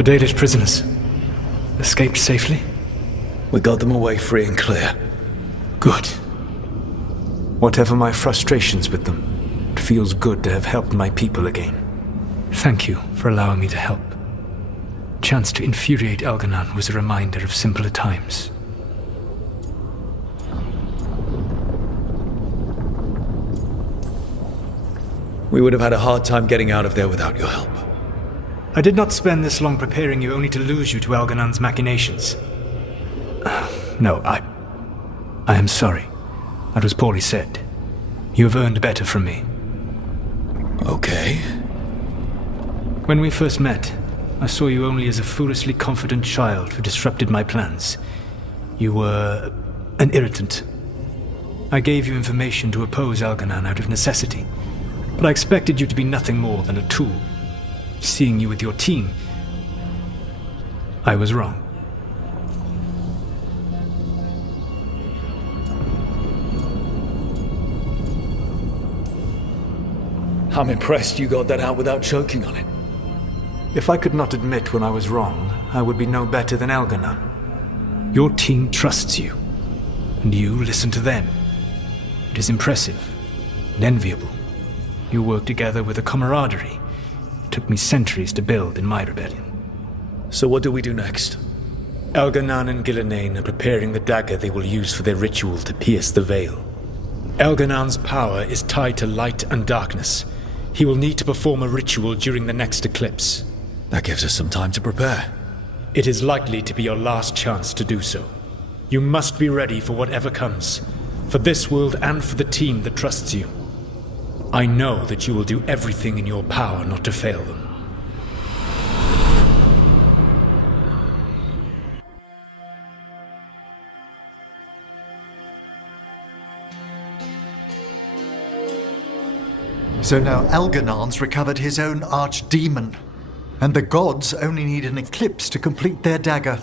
The Dalish prisoners escaped safely? We got them away free and clear. Good. Whatever my frustrations with them, it feels good to have helped my people again. Thank you for allowing me to help. Chance to infuriate Elganon was a reminder of simpler times. We would have had a hard time getting out of there without your help. I did not spend this long preparing you only to lose you to Elganon's machinations. No, I am sorry. That was poorly said. You have earned better from me. Okay. When we first met, I saw you only as a foolishly confident child who disrupted my plans. You were an irritant. I gave you information to oppose Elganon out of necessity, but I expected you to be nothing more than a tool. Seeing you with your team, I was wrong. I'm impressed you got that out without choking on it. If I could not admit when I was wrong, I would be no better than Elganon. Your team trusts you, and you listen to them. It is impressive and enviable. You work together with a camaraderie it took me centuries to build in my rebellion. So what do we do next? Elganon and Gillenane are preparing the dagger they will use for their ritual to pierce the veil. Elganon's power is tied to light and darkness. He will need to perform a ritual during the next eclipse. That gives us some time to prepare. It is likely to be your last chance to do so. You must be ready for whatever comes, for this world and for the team that trusts you. I know that you will do everything in your power not to fail them. So now Elganon's recovered his own archdemon, and the gods only need an eclipse to complete their dagger.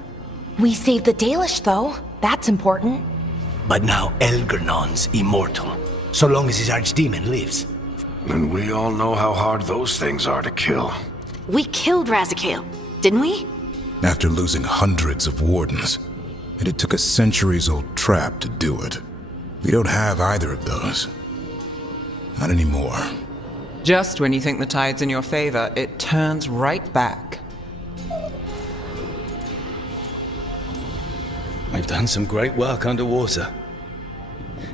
We saved the Dalish, though. That's important. But now Elganon's immortal, so long as his archdemon lives. And we all know how hard those things are to kill. We killed Razikale, didn't we? After losing hundreds of wardens, and it took a centuries-old trap to do it. We don't have either of those. Not anymore. Just when you think the tide's in your favor, it turns right back. I've done some great work underwater.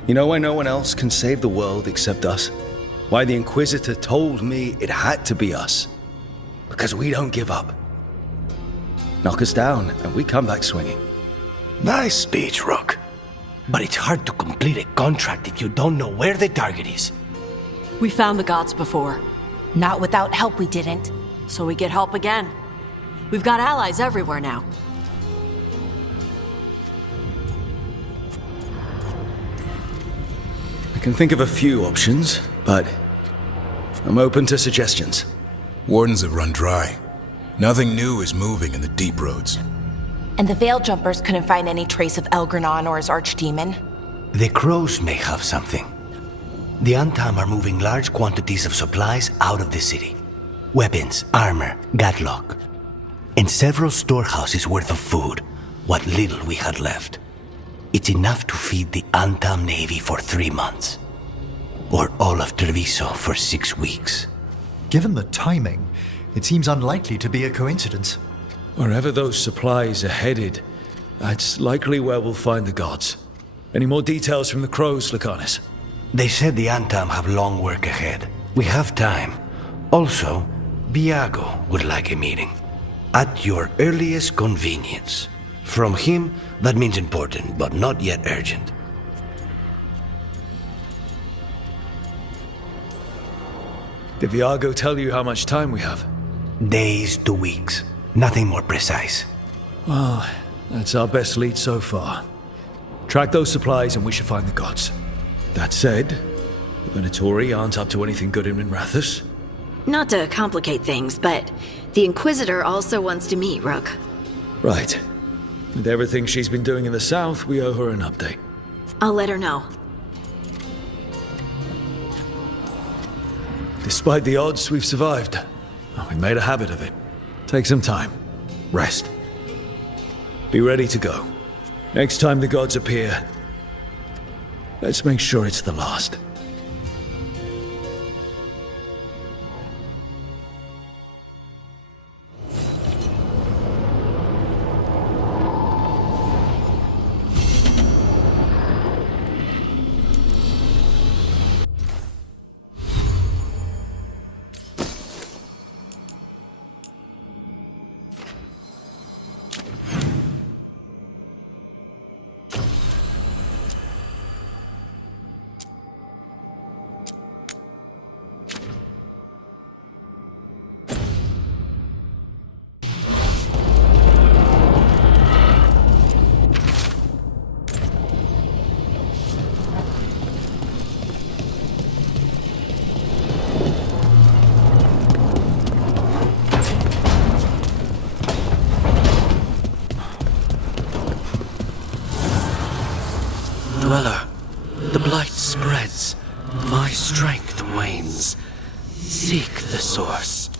You know why no one else can save the world except us? Why the Inquisitor told me it had to be us. Because we don't give up. Knock us down, and we come back swinging. Nice speech, Rook. But it's hard to complete a contract if you don't know where the target is. We found the gods before. Not without help, we didn't. So we get help again. We've got allies everywhere now. I can think of a few options, but I'm open to suggestions. Wardens have run dry. Nothing new is moving in the deep roads. And the Veil Jumpers couldn't find any trace of Elganon or his archdemon. The crows may have something. The Antam are moving large quantities of supplies out of the city. Weapons, armor, gatlock. And several storehouses worth of food, what little we had left. It's enough to feed the Antam Navy for 3 months. Or all of Treviso for 6 weeks. Given the timing, it seems unlikely to be a coincidence. Wherever those supplies are headed, that's likely where we'll find the gods. Any more details from the crows, Lycanis? They said the Antam have long work ahead. We have time. Also, Biago would like a meeting. At your earliest convenience. From him, that means important, but not yet urgent. Did Viago tell you how much time we have? Days to weeks. Nothing more precise. Well, that's our best lead so far. Track those supplies and we should find the gods. That said, the Venatori aren't up to anything good in Minrathous. Not to complicate things, but the Inquisitor also wants to meet Rook. Right. With everything she's been doing in the south, we owe her an update. I'll let her know. Despite the odds, we've survived. We made a habit of it. Take some time. Rest. Be ready to go. Next time the gods appear, let's make sure it's the last. Dweller, the blight spreads. My strength wanes. Seek the source.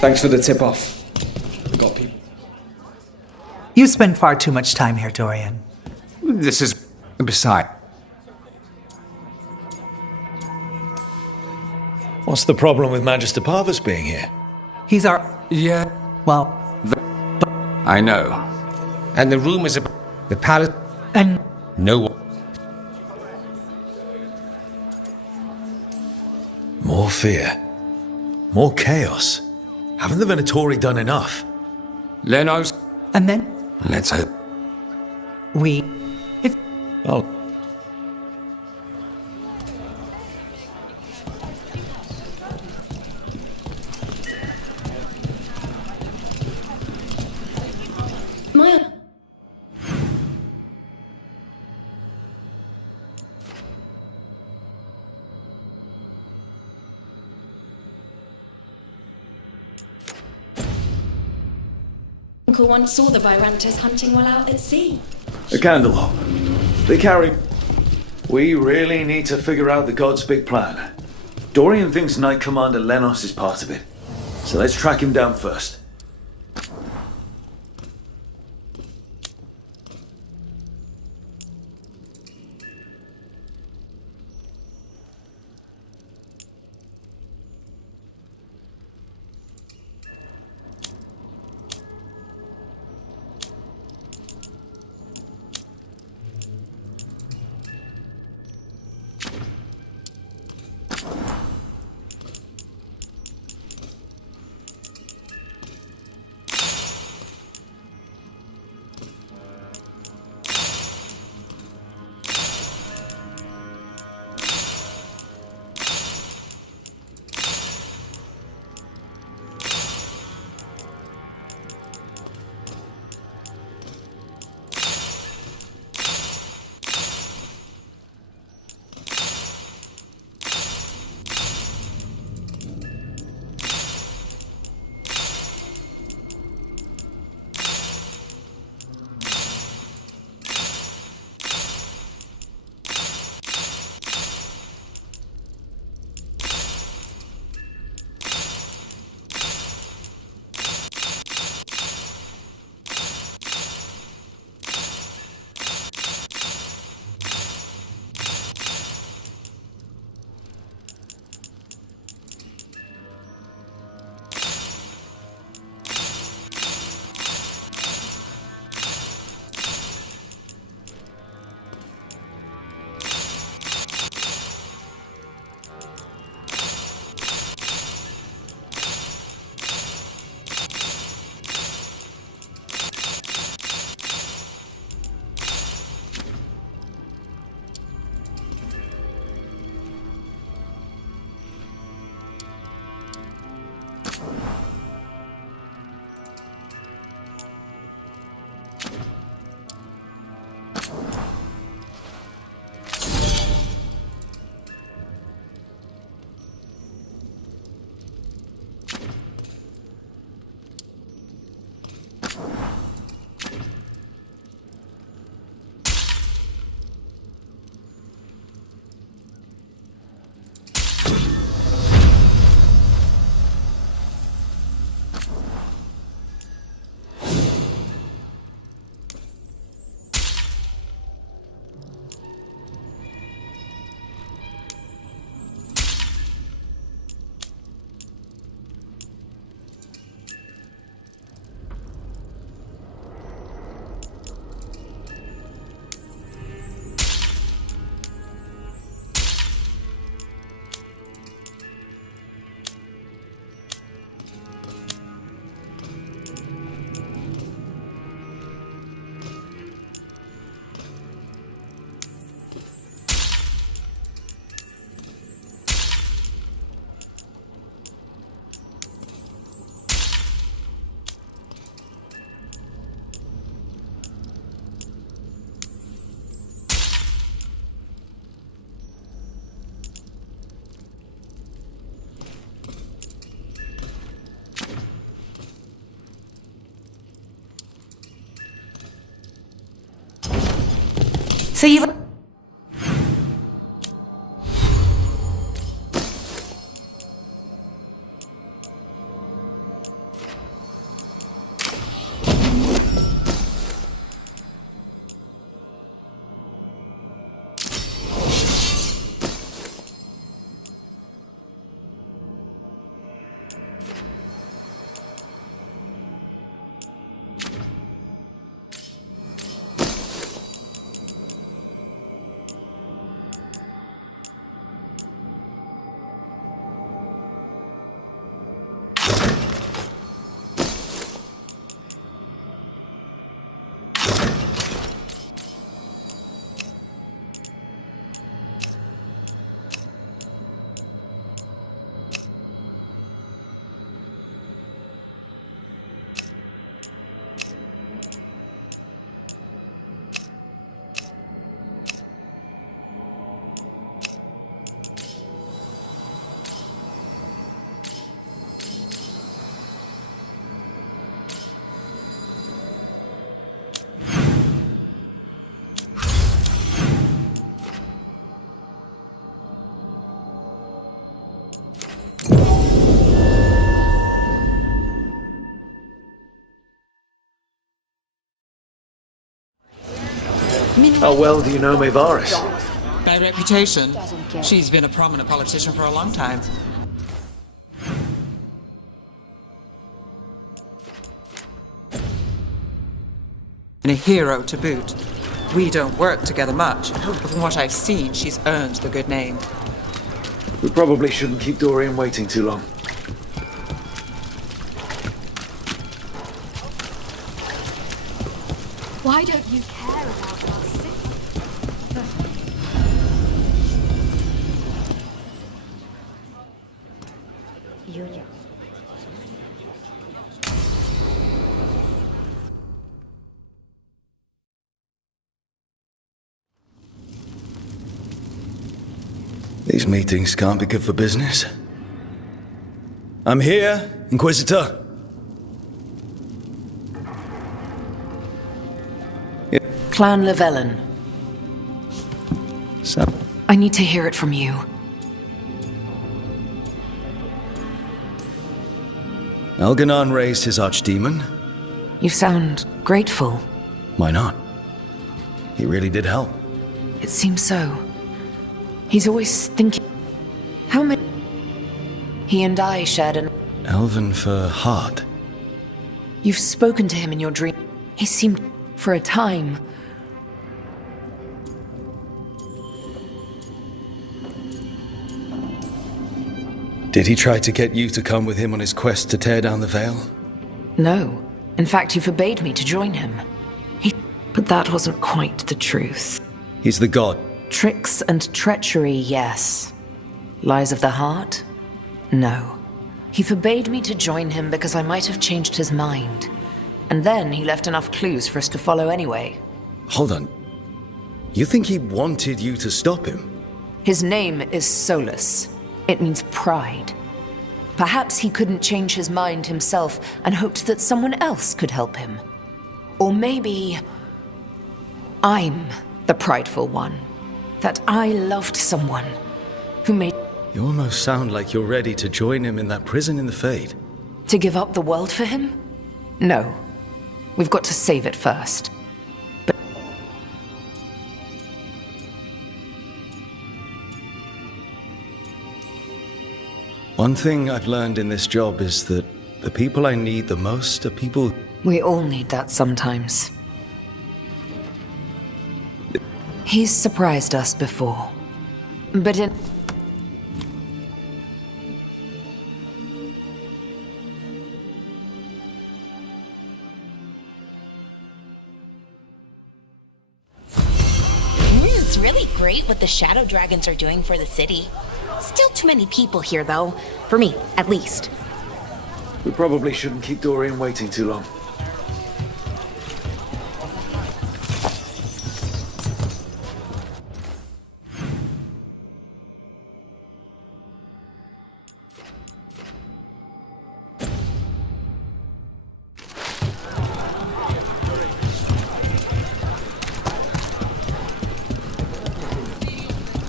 Thanks for the tip-off. We got people. You spend far too much time here, Dorian. This is... beside. What's the problem with Magister Parvus being here? He's our... Yeah. Well... I know. And the rumors about the palace... And... No one... More fear. More chaos. Haven't the Venatori done enough? Lenos... And then... Let's hope. We... If... Oh. My... Uncle once saw the Virantas hunting while out at sea. A candle. They carry... We really need to figure out the God's big plan. Dorian thinks Knight Commander Lenos is part of it. So let's track him down first. So you... How well do you know Maevaris? By reputation, she's been a prominent politician for a long time. And a hero to boot. We don't work together much, but from what I've seen, she's earned the good name. We probably shouldn't keep Dorian waiting too long. Why don't you care about us? These meetings can't be good for business. I'm here, Inquisitor. Clan Llewellyn. So, I need to hear it from you. Elganon raised his archdemon. You sound grateful. Why not? He really did help. It seems so. He's always thinking... How many... He and I shared an... Elven for heart. You've spoken to him in your dream. He seemed, for a time... Did he try to get you to come with him on his quest to tear down the Veil? No. In fact, he forbade me to join him. But that wasn't quite the truth. He's the god. Tricks and treachery, yes. Lies of the heart? No. He forbade me to join him because I might have changed his mind. And then he left enough clues for us to follow anyway. Hold on. You think he wanted you to stop him? His name is Solus. It means pride. Perhaps he couldn't change his mind himself and hoped that someone else could help him. Or maybe... I'm the prideful one. That I loved someone who made... You almost sound like you're ready to join him in that prison in the Fade. To give up the world for him? No. We've got to save it first. But... One thing I've learned in this job is that the people I need the most are people... We all need that sometimes. He's surprised us before. But in... It's really great what the Shadow Dragons are doing for the city. Still too many people here, though. For me, at least. We probably shouldn't keep Dorian waiting too long.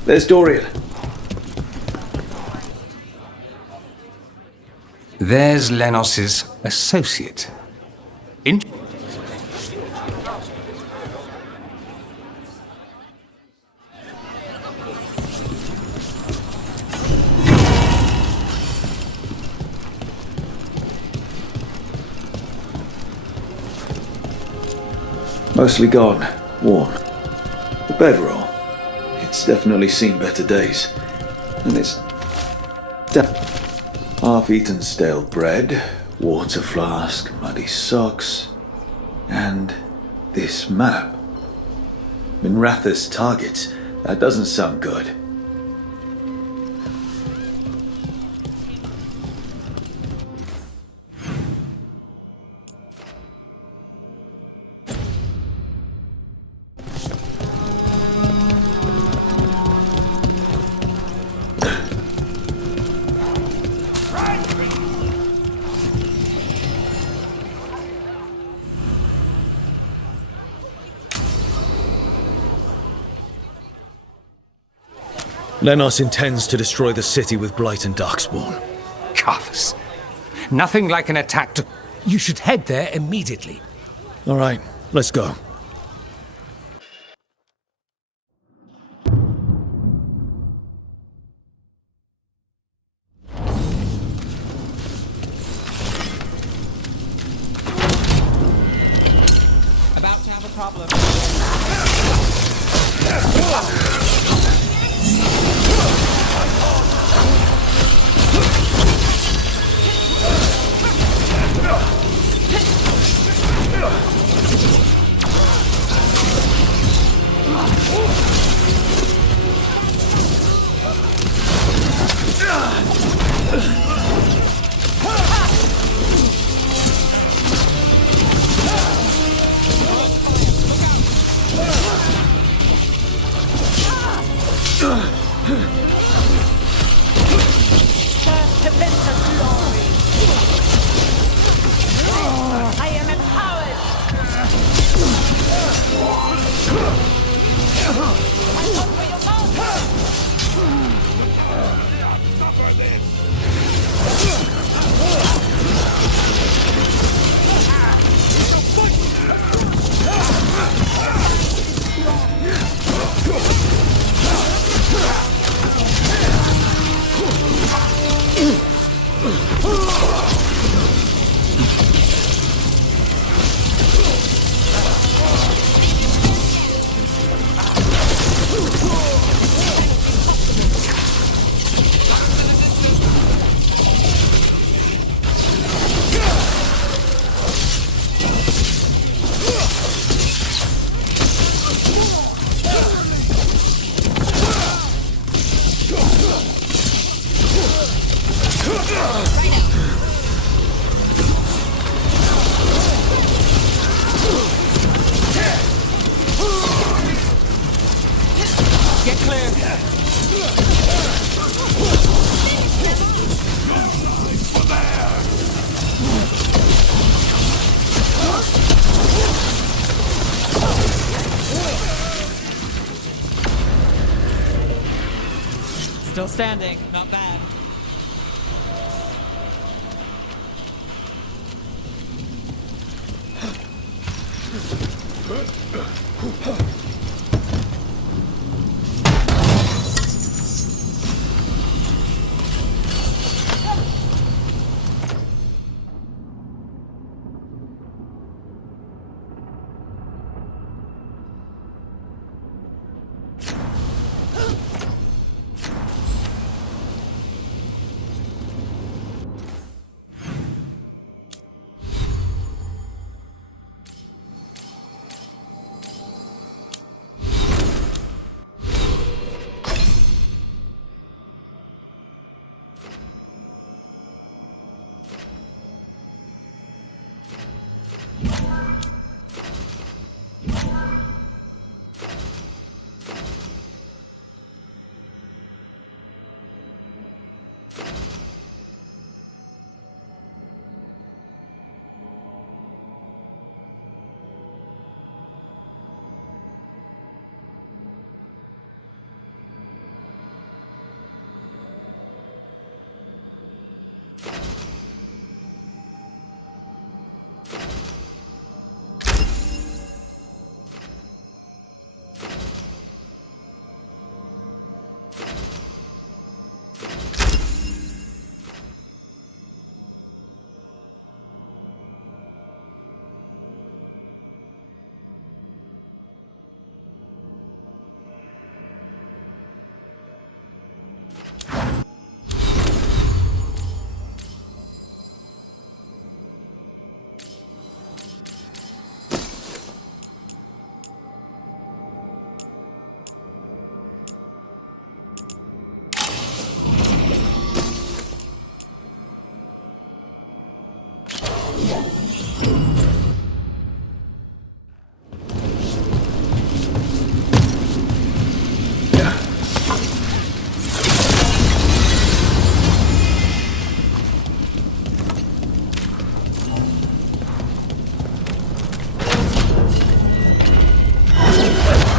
There's Dorian. There's Lenos's associate. Mostly gone. Warm. The bedroll. It's definitely seen better days. And it's... half-eaten stale bread, water flask, muddy socks, and this map. Minratha's targets. That doesn't sound good. Lenos intends to destroy the city with Blight and Darkspawn. Carthus. Nothing like an attack to... You should head there immediately. All right, let's go. problem. Get clear. Still standing, not bad.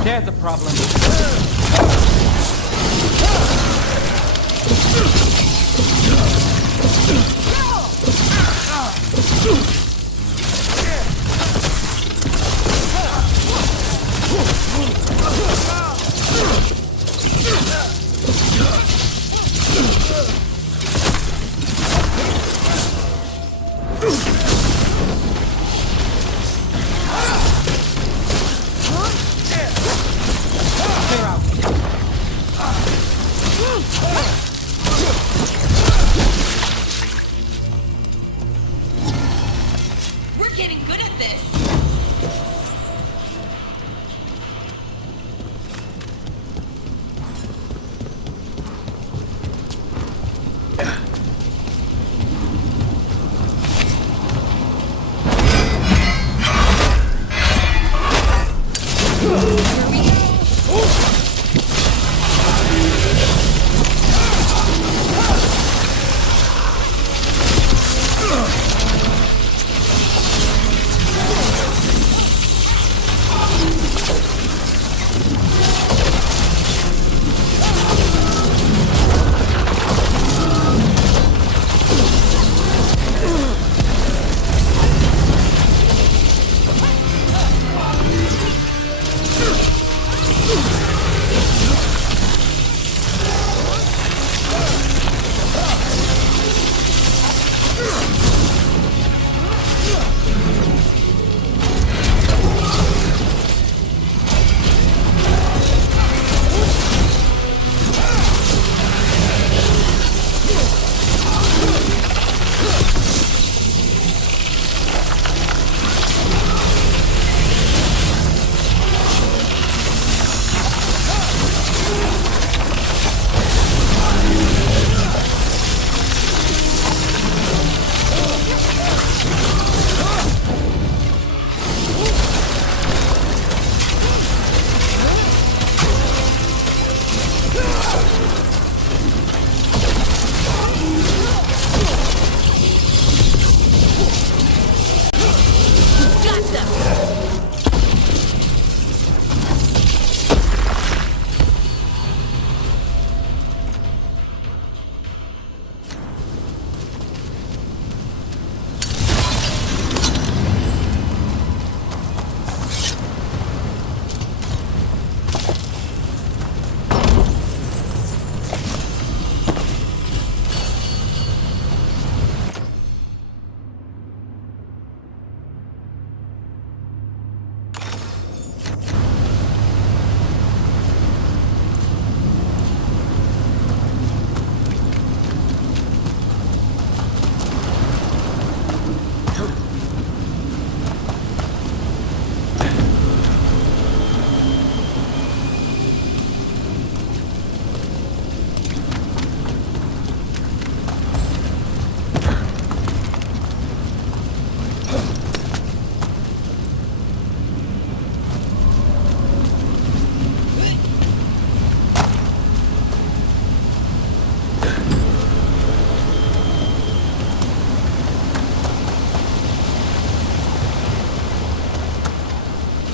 There's a problem. good at this.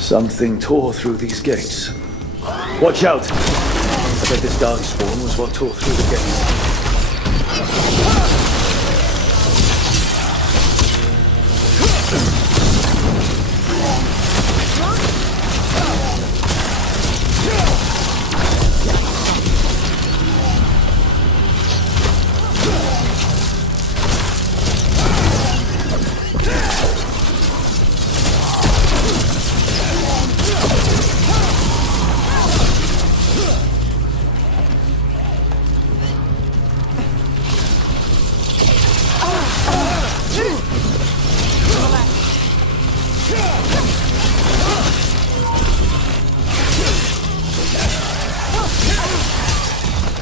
Something tore through these gates. Watch out! I bet this darkspawn was what tore through the gates.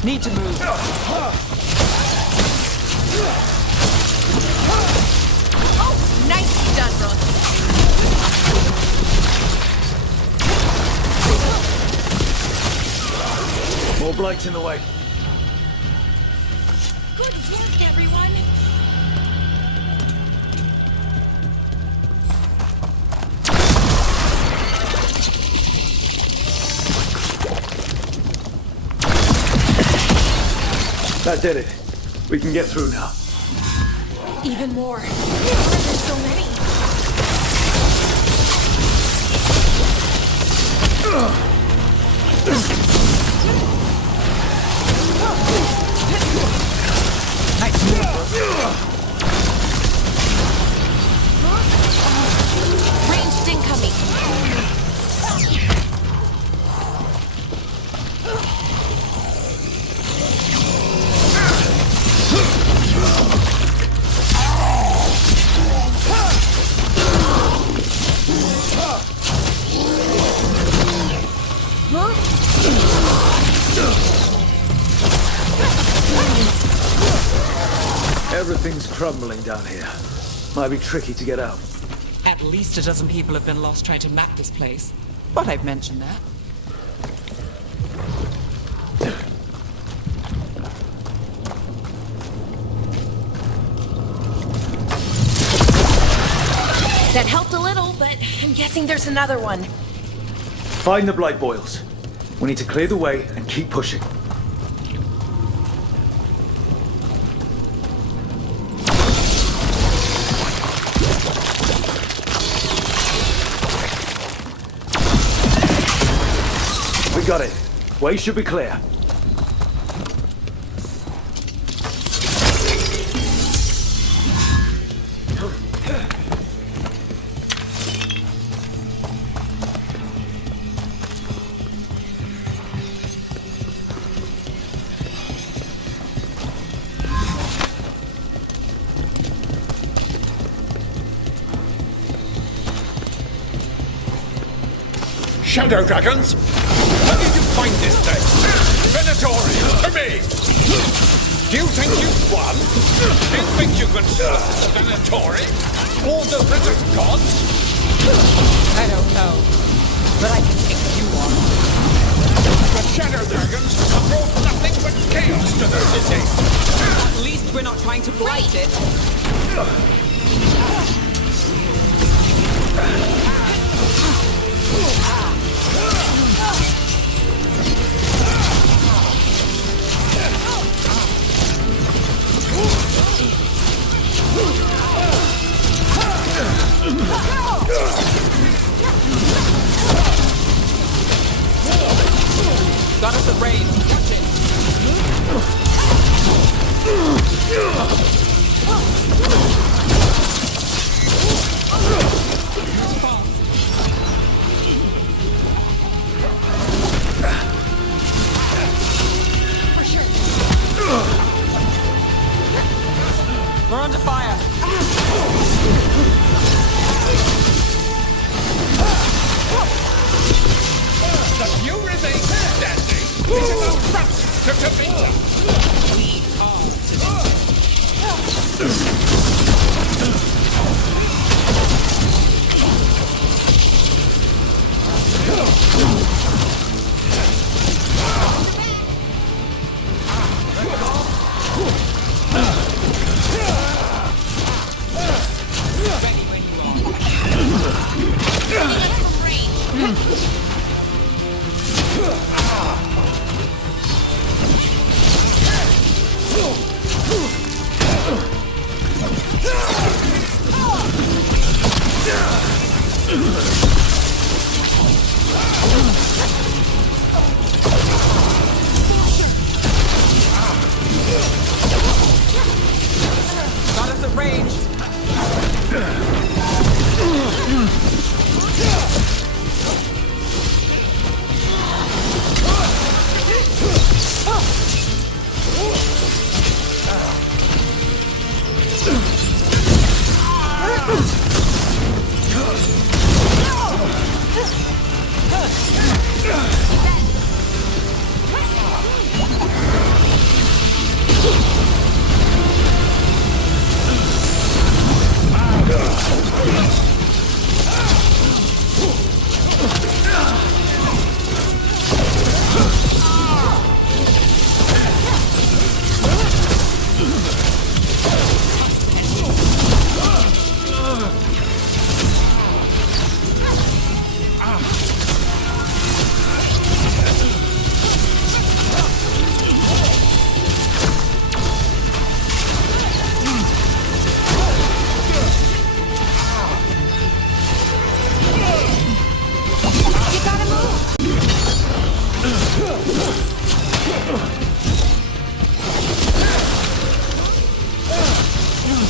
Need to move. Oh, nice done, Ross. More blights in the way. Good work, everyone. That did it. We can get through now. Even more. There's so many. Ranged incoming. Everything's crumbling down here. Might be tricky to get out. At least a dozen people have been lost trying to map this place. But I've mentioned that. That helped a little, but I'm guessing there's another one. Find the blight boils. We need to clear the way and keep pushing. We got it. Way should be clear. Shadow dragons? How did you find this day? Venatori, to me! Do you think you've won? Do you think you can stop Venatori? Or the risen gods? I don't know, but I can take you on. The shadow dragons have brought nothing but chaos to the city. At least we're not trying to blight it. Got us at range. Watch it. We're under fire. That you remain standing is an affront to Tabitha. We are Tabitha. Ready when you are. Got us at range.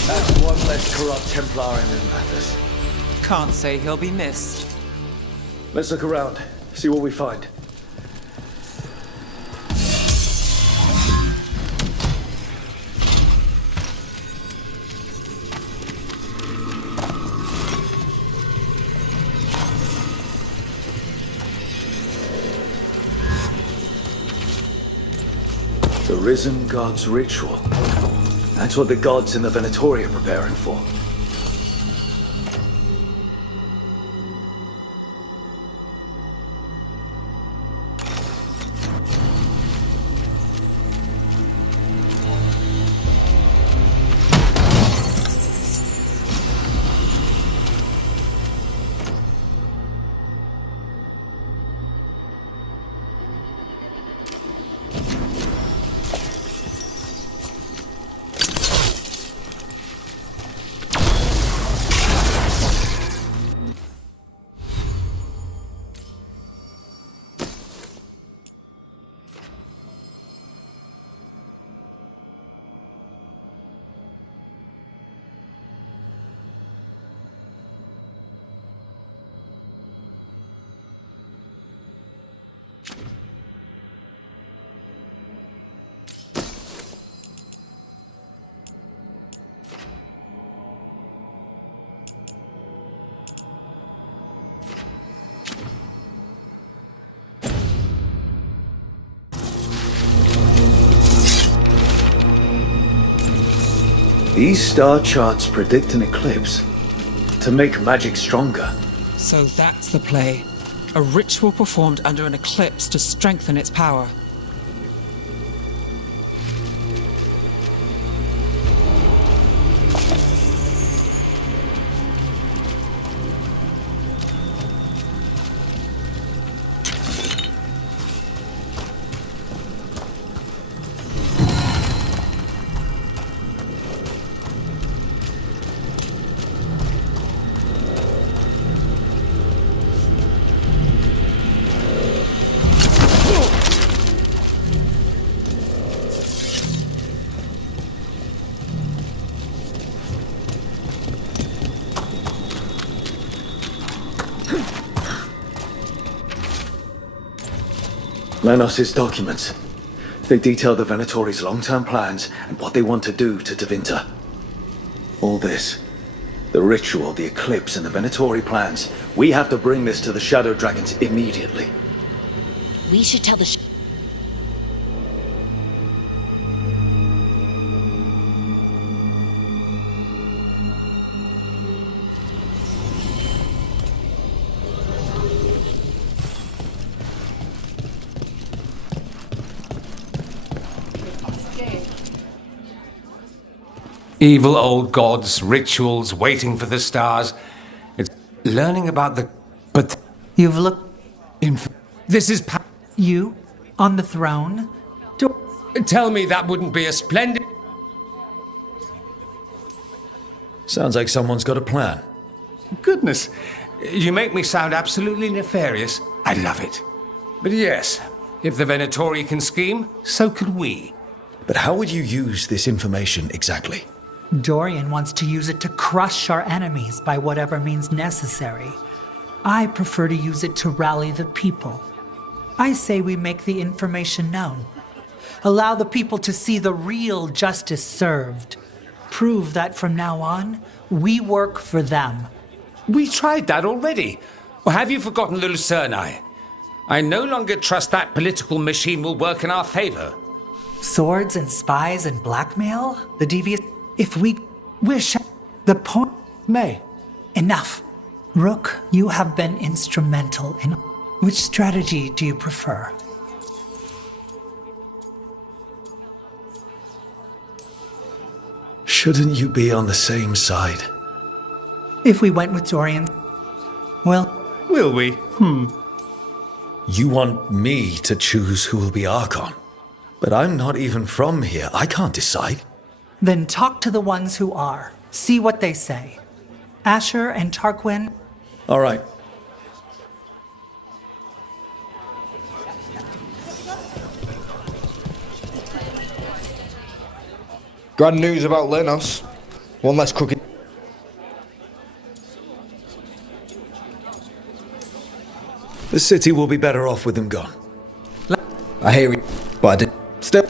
That's one less corrupt Templar in the matters. Can't say he'll be missed. Let's look around, see what we find. The Risen God's ritual. That's what the gods in the Venatori are preparing for. These star charts predict an eclipse to make magic stronger. So that's the play. A ritual performed under an eclipse to strengthen its power. Lenos's documents. They detail the Venatori's long-term plans and what they want to do to Tevinter. All this, the ritual, the eclipse, and the Venatori plans, we have to bring this to the Shadow Dragons immediately. We should tell the Evil old gods, rituals, waiting for the stars. It's learning about the... But You've looked... this is... You? On the throne? Tell me that wouldn't be a splendid... Sounds like someone's got a plan. Goodness, you make me sound absolutely nefarious. I love it. But yes, if the Venatori can scheme, so could we. But how would you use this information exactly? Dorian wants to use it to crush our enemies by whatever means necessary. I prefer to use it to rally the people. I say we make the information known. Allow the people to see the real justice served. Prove that from now on, we work for them. We tried that already. Or have you forgotten the Lucerni? I no longer trust that political machine will work in our favor. Swords and spies and blackmail? The devious... If we wish... The point... May. Enough. Rook, you have been instrumental in... Which strategy do you prefer? Shouldn't you be on the same side? If we went with Dorian... Well... Will we? You want me to choose who will be Archon? But I'm not even from here. I can't decide. Then talk to the ones who are. See what they say. Asher and Tarquin... All right. Grand news about Lenos. One less crooked... The city will be better off with them gone. I hear it, but I did... Still...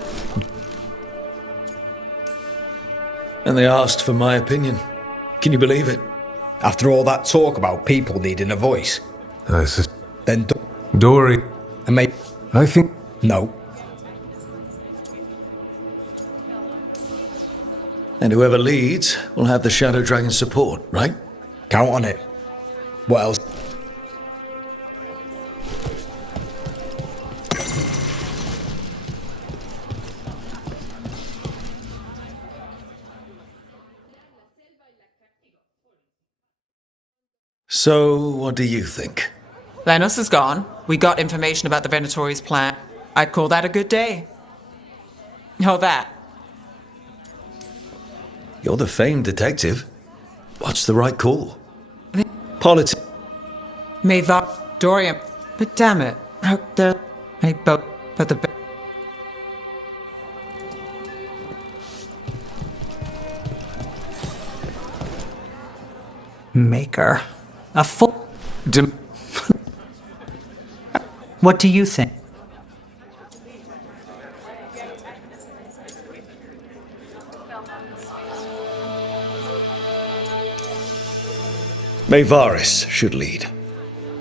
And they asked for my opinion. Can you believe it? After all that talk about people needing a voice. Then Dory. And maybe... I think... No. And whoever leads will have the Shadow Dragon's support, right? Count on it. What else? So, what do you think? Lennos is gone. We got information about the Venatori's plan. I'd call that a good day. Oh, that. You're the famed detective. What's the right call? Politics. Mayvar, Dorian. But damn it. I both. But the. Maker. A full. What do you think? Mayvaris should lead.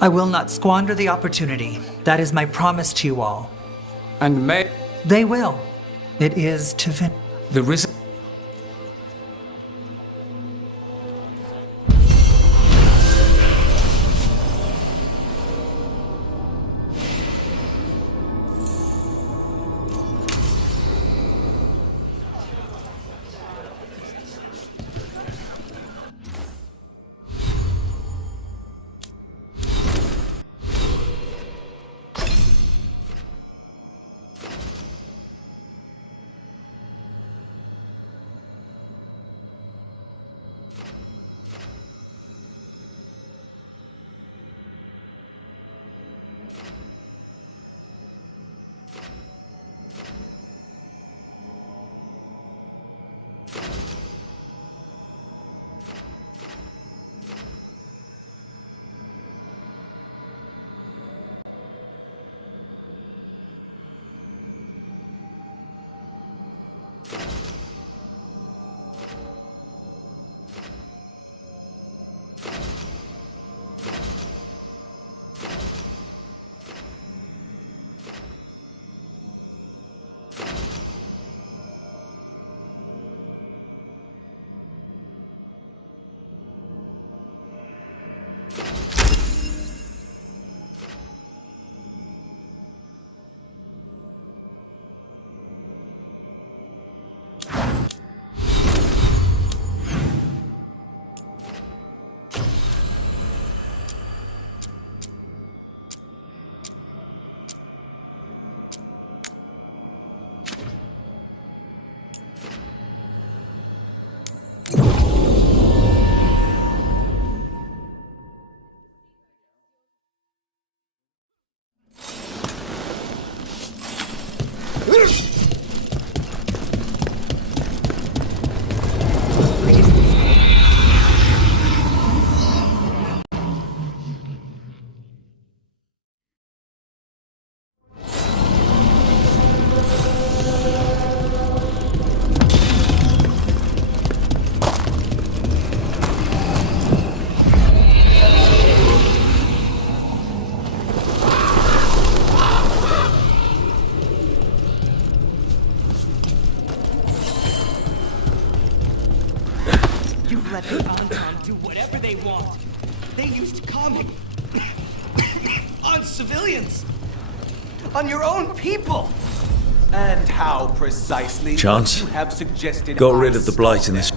I will not squander the opportunity. That is my promise to you all. And May... They will. It is to The risen... Let the Anton do whatever they want. They used comic on civilians, on your own people. And how precisely Chance, you have suggested got rid of the blight in this.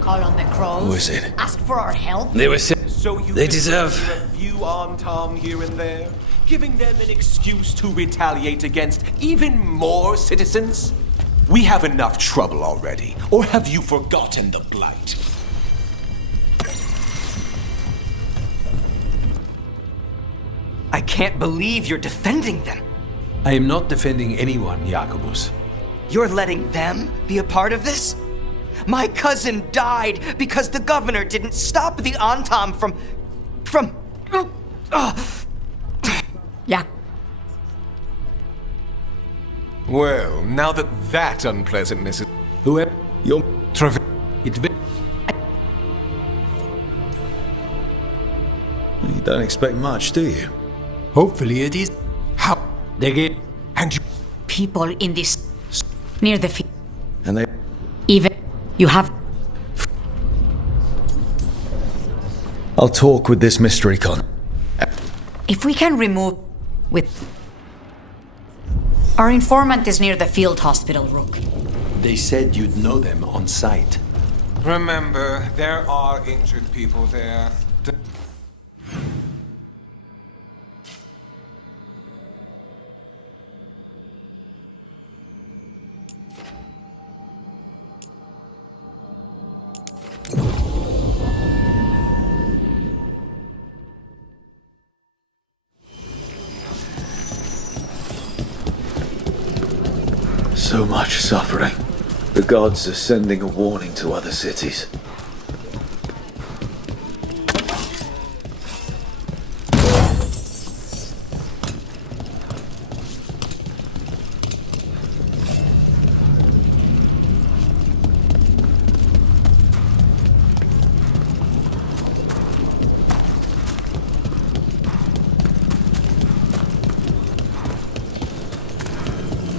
Call on the crows. Who is it? Ask for our help. They were so they deserve a few Anton here and there, giving them an excuse to retaliate against even more citizens. We have enough trouble already. Or have you forgotten the blight? I can't believe you're defending them. I am not defending anyone, Jacobus. You're letting them be a part of this? My cousin died because the governor didn't stop the Antam from... Yeah. Well, now that unpleasantness is... Whoever... You're... It's... You don't expect much, do you? Hopefully it is. How? They get... And you... People in this... near the... And they... even... You have... I'll talk with this mystery con. If we can remove... with... Our informant is near the field hospital, Rook. They said you'd know them on sight. Remember, there are injured people there. So much suffering. The gods are sending a warning to other cities.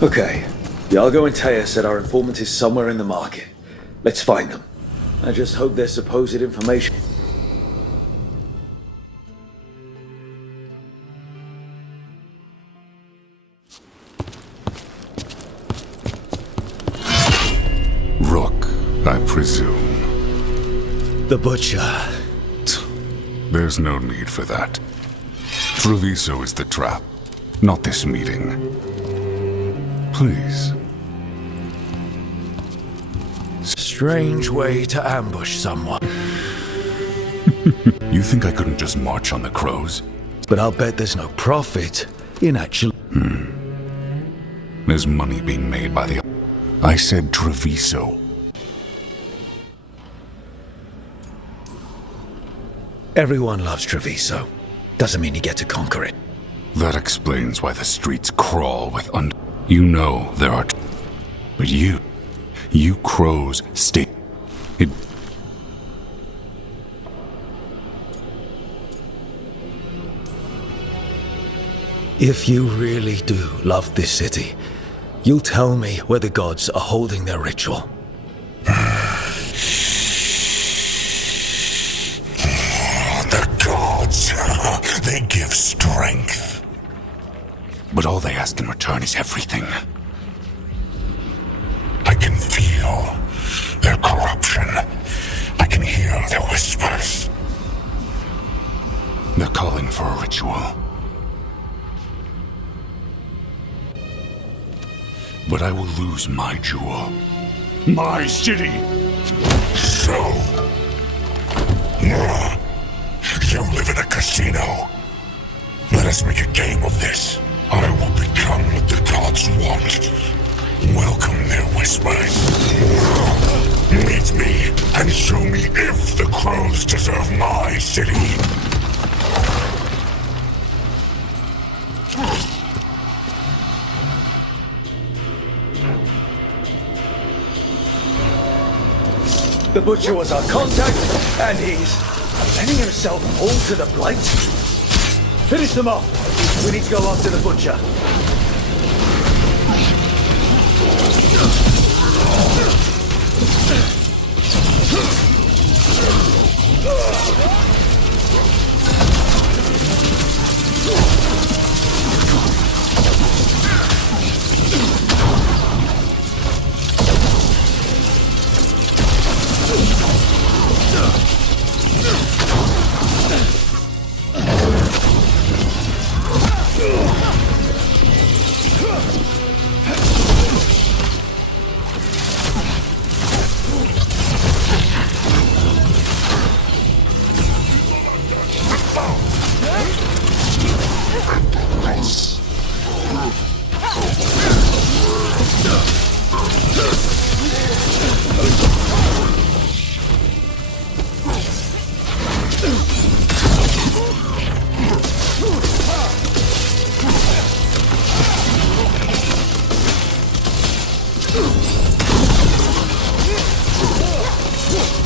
Okay. Iago and Taya said our informant is somewhere in the market. Let's find them. I just hope their supposed information... Rook, I presume. The Butcher. There's no need for that. Treviso is the trap, not this meeting. Please. Strange way to ambush someone. You think I couldn't just march on the crows? But I'll bet there's no profit in actually... There's money being made by the... I said Treviso. Everyone loves Treviso. Doesn't mean you get to conquer it. That explains why the streets crawl with You know there are... But you crows stay... If you really do love this city, you'll tell me where the gods are holding their ritual. The gods, they give strength. But all they ask in return is everything. I can feel their corruption. I can hear their whispers. They're calling for a ritual. But I will lose my jewel. My city! So... You live in a casino. Let us make a game of this. I will become what the gods want. Welcome their whispers. Meet me and show me if the crows deserve my city. The Butcher was our contact, and he's letting himself fall to the blight. Finish them off. We need to go after the Butcher.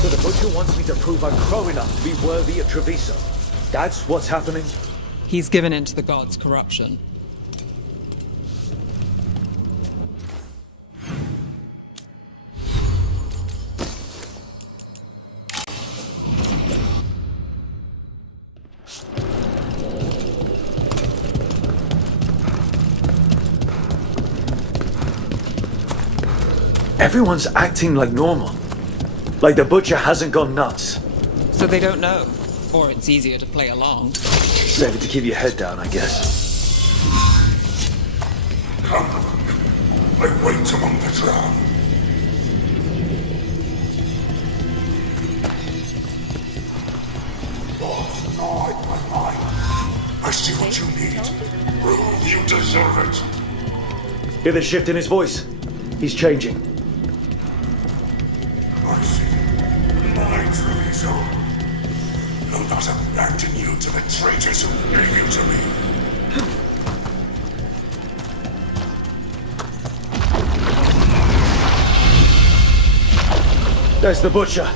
So the Butcher wants me to prove I'm crow enough to be worthy of Treviso. That's what's happening? He's given in to the gods' corruption. Everyone's acting like normal. Like the butcher hasn't gone nuts. So they don't know. Or it's easier to play along. Save it to keep your head down, I guess. Come. I wait among the drowned. I see what you need. You deserve it. Hear the shift in his voice? He's changing. I see. My Treviso. No doubt abandon you to the traitors who gave you to me. There's the butcher.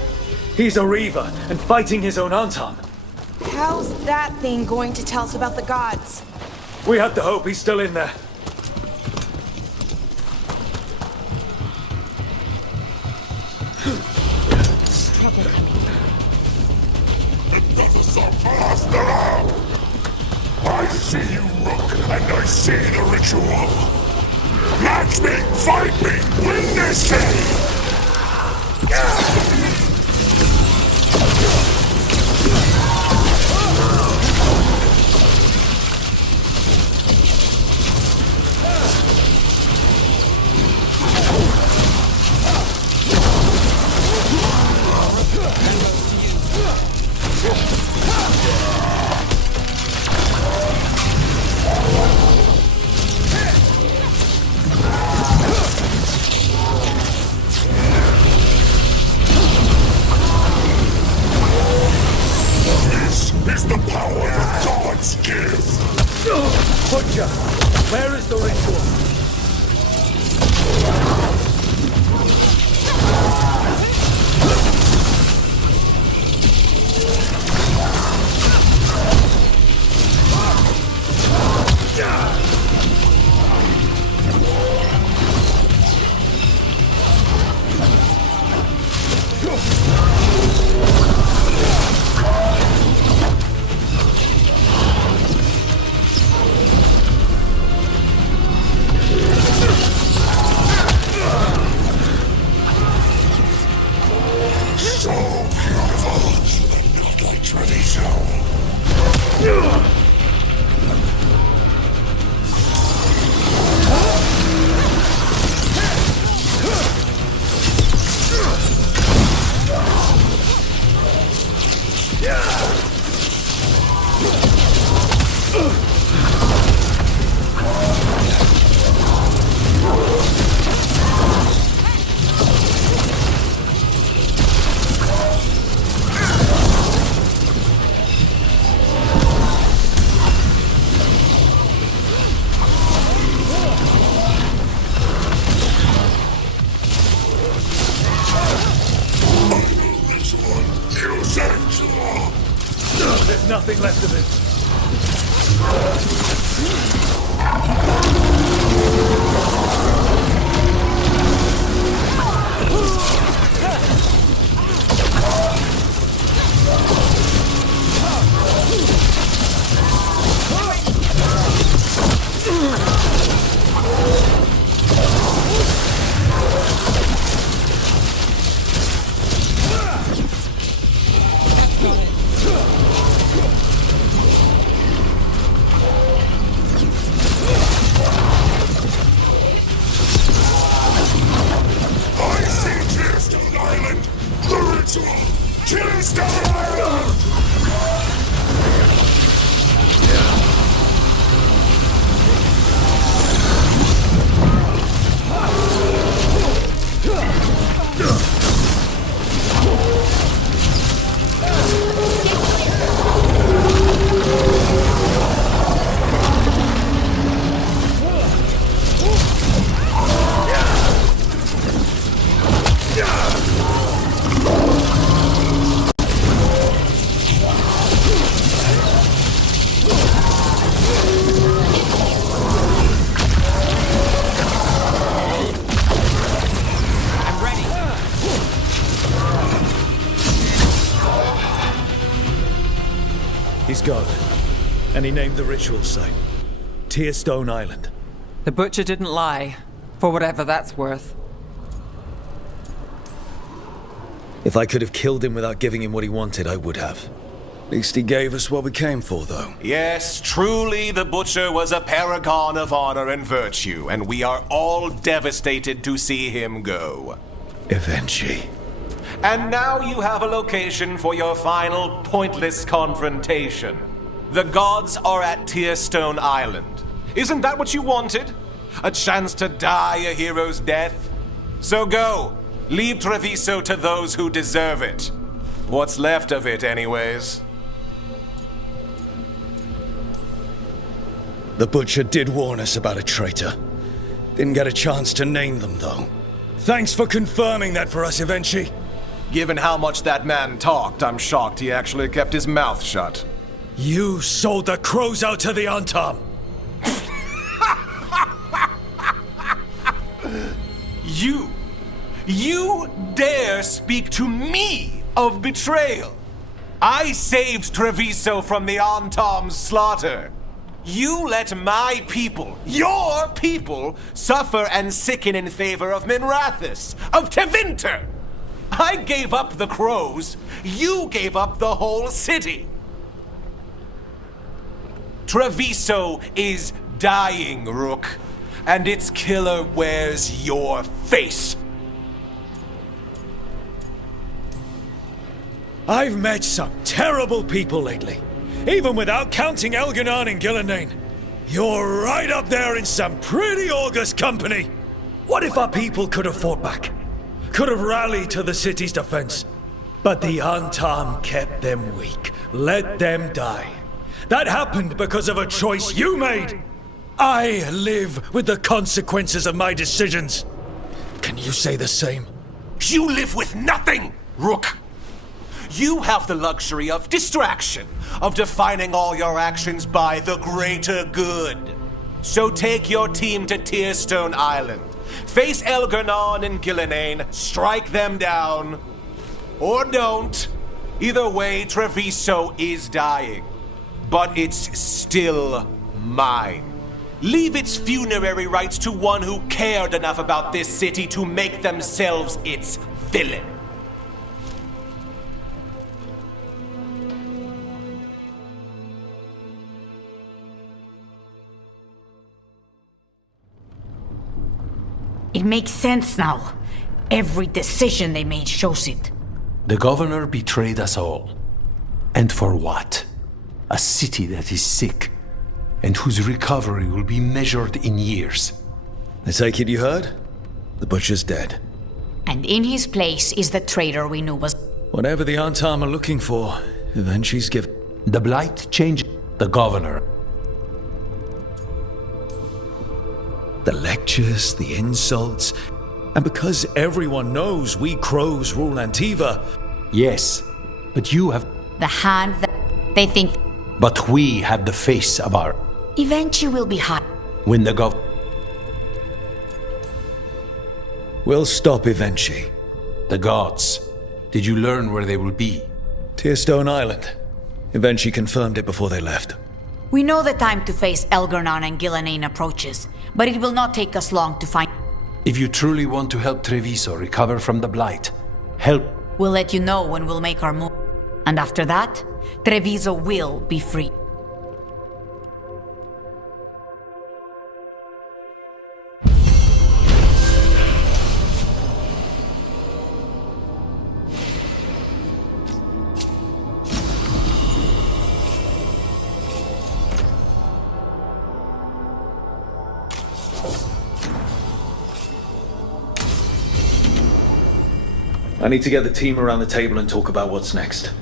He's a Reaver and fighting his own Antam. How's that thing going to tell us about the gods? We have to hope he's still in there. Trouble coming. The brothers are past now. I see you, Rook, and I see the ritual. Match me, fight me, win this thing! Is the power the gods give? Butcher, where is the ritual? So beautiful, not like Treviso. There's nothing left of it. He's gone. And he named the ritual site. Tearstone Island. The butcher didn't lie, for whatever that's worth. If I could have killed him without giving him what he wanted, I would have. At least he gave us what we came for, though. Yes, truly the Butcher was a paragon of honor and virtue, and we are all devastated to see him go. Eventually. And now you have a location for your final pointless confrontation. The gods are at Tearstone Island. Isn't that what you wanted? A chance to die a hero's death? So go. Leave Treviso to those who deserve it. What's left of it, anyways. The Butcher did warn us about a traitor. Didn't get a chance to name them, though. Thanks for confirming that for us, Eventually. Given how much that man talked, I'm shocked he actually kept his mouth shut. You sold the crows out to the Antam! You dare speak to me of betrayal? I saved Treviso from the Antam's slaughter. You let my people, your people, suffer and sicken in favor of Minrathous, of Tevinter. I gave up the crows. You gave up the whole city. Treviso is dying, Rook, and its killer wears your face. I've met some terrible people lately, even without counting Elganon and Gillenane. You're right up there in some pretty august company. What if our people could have fought back? Could have rallied to the city's defense? But the Antam kept them weak, let them die. That happened because of a choice you made. I live with the consequences of my decisions. Can you say the same? You live with nothing, Rook. You have the luxury of distraction, of defining all your actions by the greater good. So take your team to Tearstone Island. Face Elganon and Gillenane, strike them down. Or don't. Either way, Treviso is dying. But it's still mine. Leave its funerary rites to one who cared enough about this city to make themselves its villain. It makes sense now. Every decision they made shows it. The governor betrayed us all. And for what? A city that is sick, and whose recovery will be measured in years. I take it you heard? The Butcher's dead. And in his place is the traitor we knew was... Whatever the Antam are looking for, Eventually's given. The Blight changed the governor. The lectures, the insults, and because everyone knows we crows rule Antiva. Yes, but you have... The hand that they think... But we have the face of our... Eventually will be hot. When the We'll stop eventually. The gods. Did you learn where they will be? Tearstone Island. Eventually confirmed it before they left. We know the time to face Elganon and Gillenane approaches, but it will not take us long to find... If you truly want to help Treviso recover from the Blight, help. We'll let you know when we'll make our move. And after that, Treviso will be free. I need to get the team around the table and talk about what's next.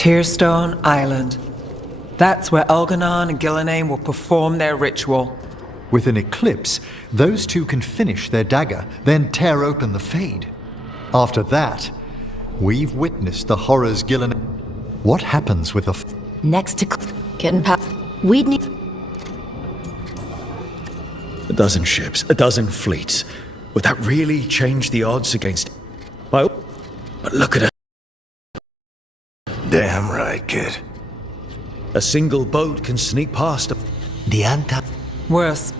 Tearstone Island. That's where Elganon and Gillenane will perform their ritual. With an eclipse, those two can finish their dagger, then tear open the Fade. After that, we've witnessed the horrors Gillenane... What happens with a... Next to... Getting past... We'd need... A dozen ships, a dozen fleets. Would that really change the odds against... Well, but look at her. Damn right, kid. A single boat can sneak past... The Antam... Worse.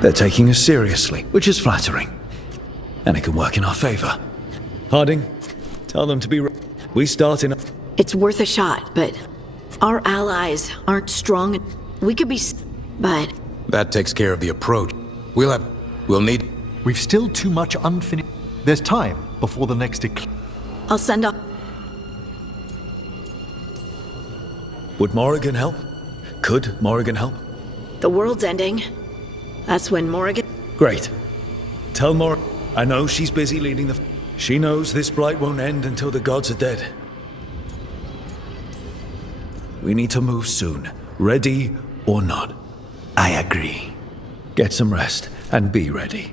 They're taking us seriously, which is flattering. And it can work in our favor. Harding, tell them to be... We start in... It's worth a shot, but our allies aren't strong. We could be... But... That takes care of the approach. We'll need... We've still too much unfinished... There's time before the next eclipse. I'll send up... Would Morrigan help? Could Morrigan help? The world's ending. That's when Morrigan... Great. Tell Morrigan... I know she's busy leading the... She knows this blight won't end until the gods are dead. We need to move soon, ready or not. I agree. Get some rest and be ready.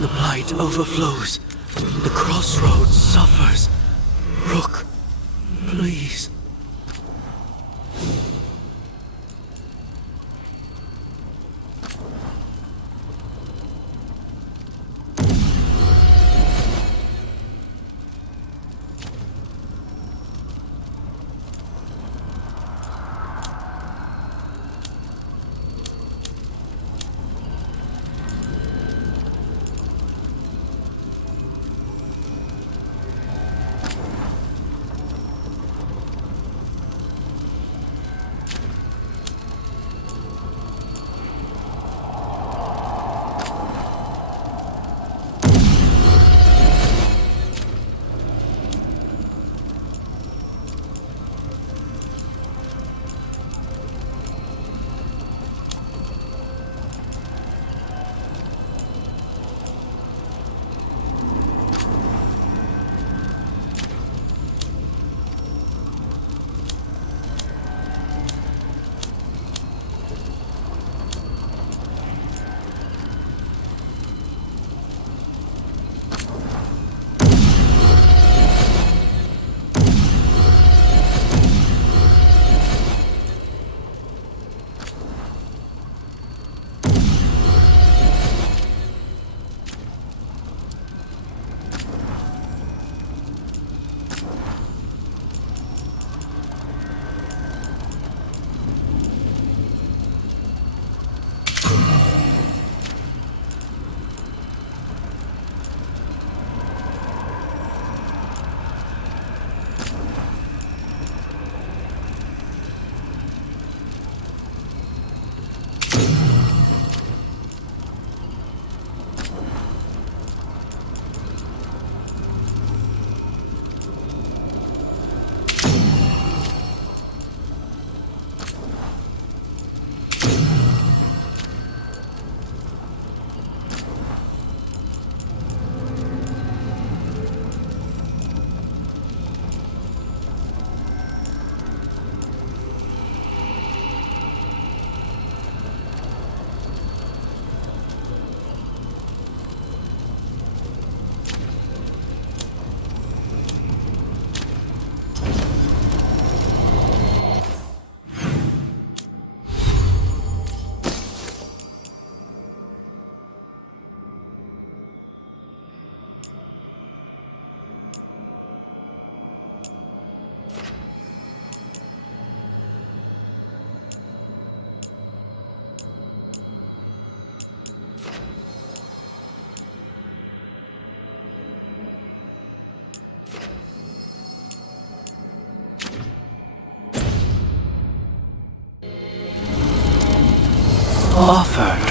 The blight overflows. The crossroads suffers. Rook, please.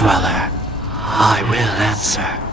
Dweller, I will answer.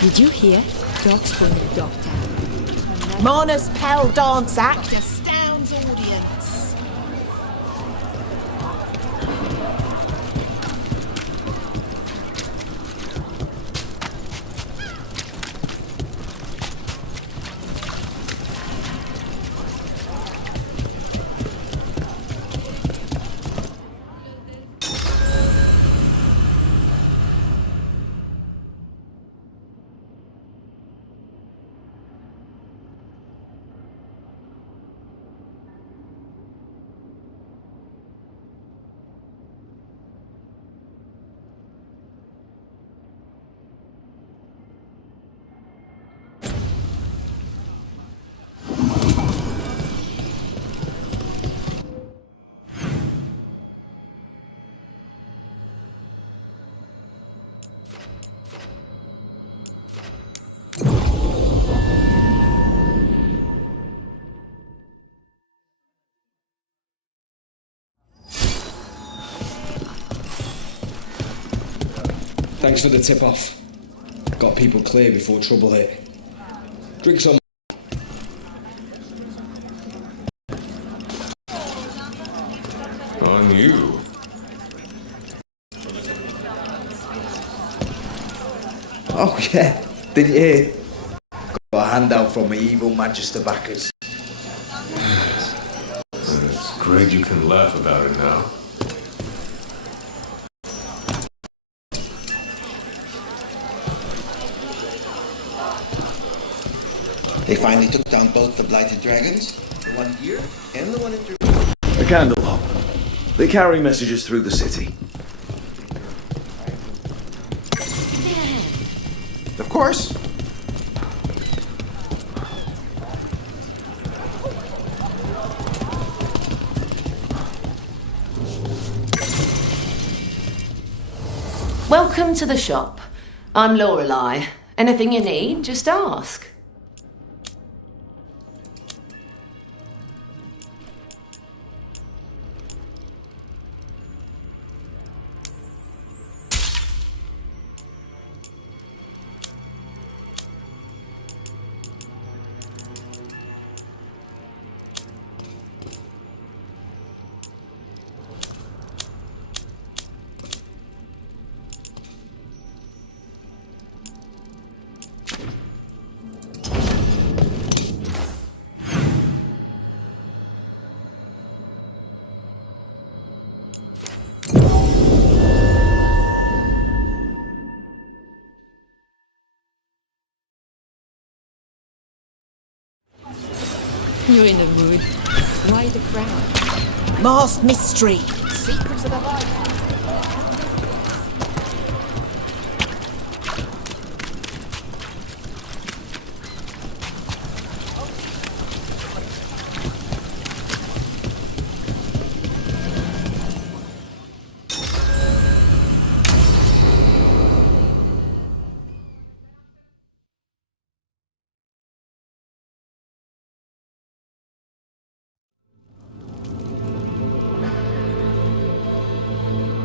Did you hear? Dogs from the doctor. Mona's Pell Dance Act astounds audience. Thanks for the tip-off. Got people clear before trouble hit. Drink some. On you. Oh yeah, didn't you hear? Got a handout from my evil Manchester backers. It's great you can laugh about it now. They finally took down both the blighted dragons, the one here and the one in The candle hop. They carry messages through the city. Of course. Welcome to the shop. I'm Lorelei. Anything you need, just ask. You're in the mood. Why the frown? Masked mystery. Secrets of the light.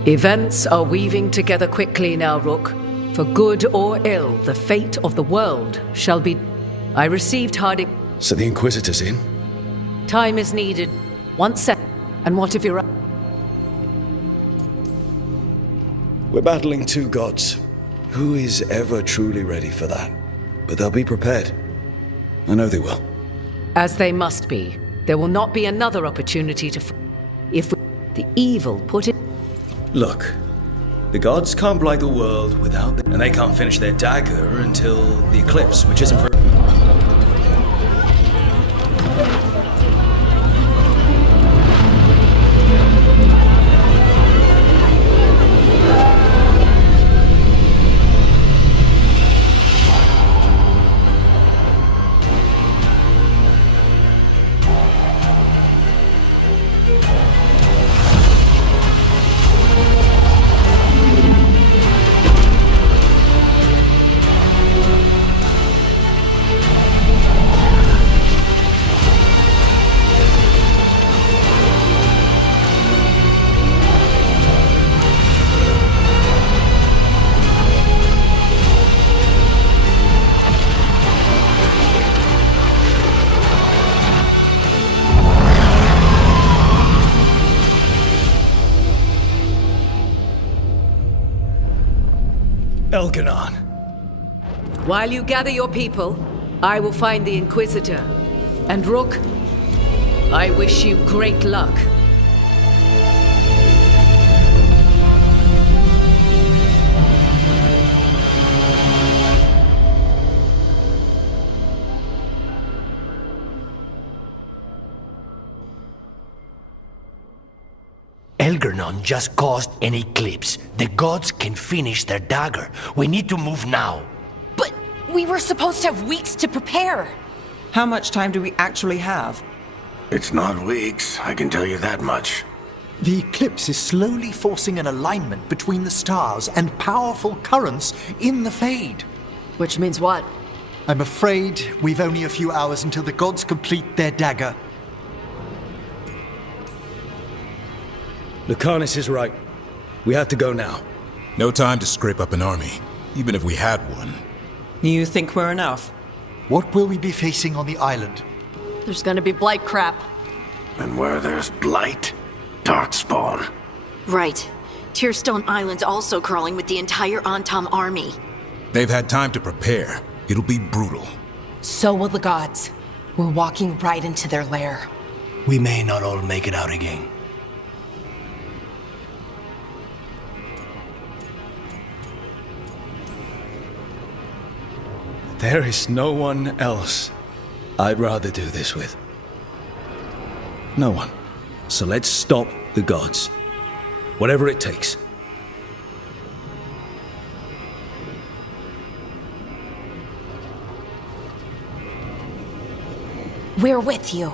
Events are weaving together quickly now, Rook. For good or ill, the fate of the world shall be... I received Hardy... So the Inquisitor's in? Time is needed. 1 second. And what if you're... We're battling two gods. Who is ever truly ready for that? But they'll be prepared. I know they will. As they must be. There will not be another opportunity to... If the evil put it... Look, the gods can't blight the world without them. And they can't finish their dagger until the eclipse, which isn't for... Elganon. While you gather your people, I will find the Inquisitor. And Rook, I wish you great luck. Elganon just caused an eclipse. The gods can finish their dagger. We need to move now. But we were supposed to have weeks to prepare. How much time do we actually have? It's not weeks, I can tell you that much. The eclipse is slowly forcing an alignment between the stars and powerful currents in the Fade. Which means what? I'm afraid we've only a few hours until the gods complete their dagger. Lucanus is right. We have to go now. No time to scrape up an army, even if we had one. You think we're enough? What will we be facing on the island? There's gonna be blight crap. And where there's blight, darkspawn. Right. Tearstone Island's also crawling with the entire Antam army. They've had time to prepare. It'll be brutal. So will the gods. We're walking right into their lair. We may not all make it out again. There is no one else I'd rather do this with. No one. So let's stop the gods. Whatever it takes. We're with you.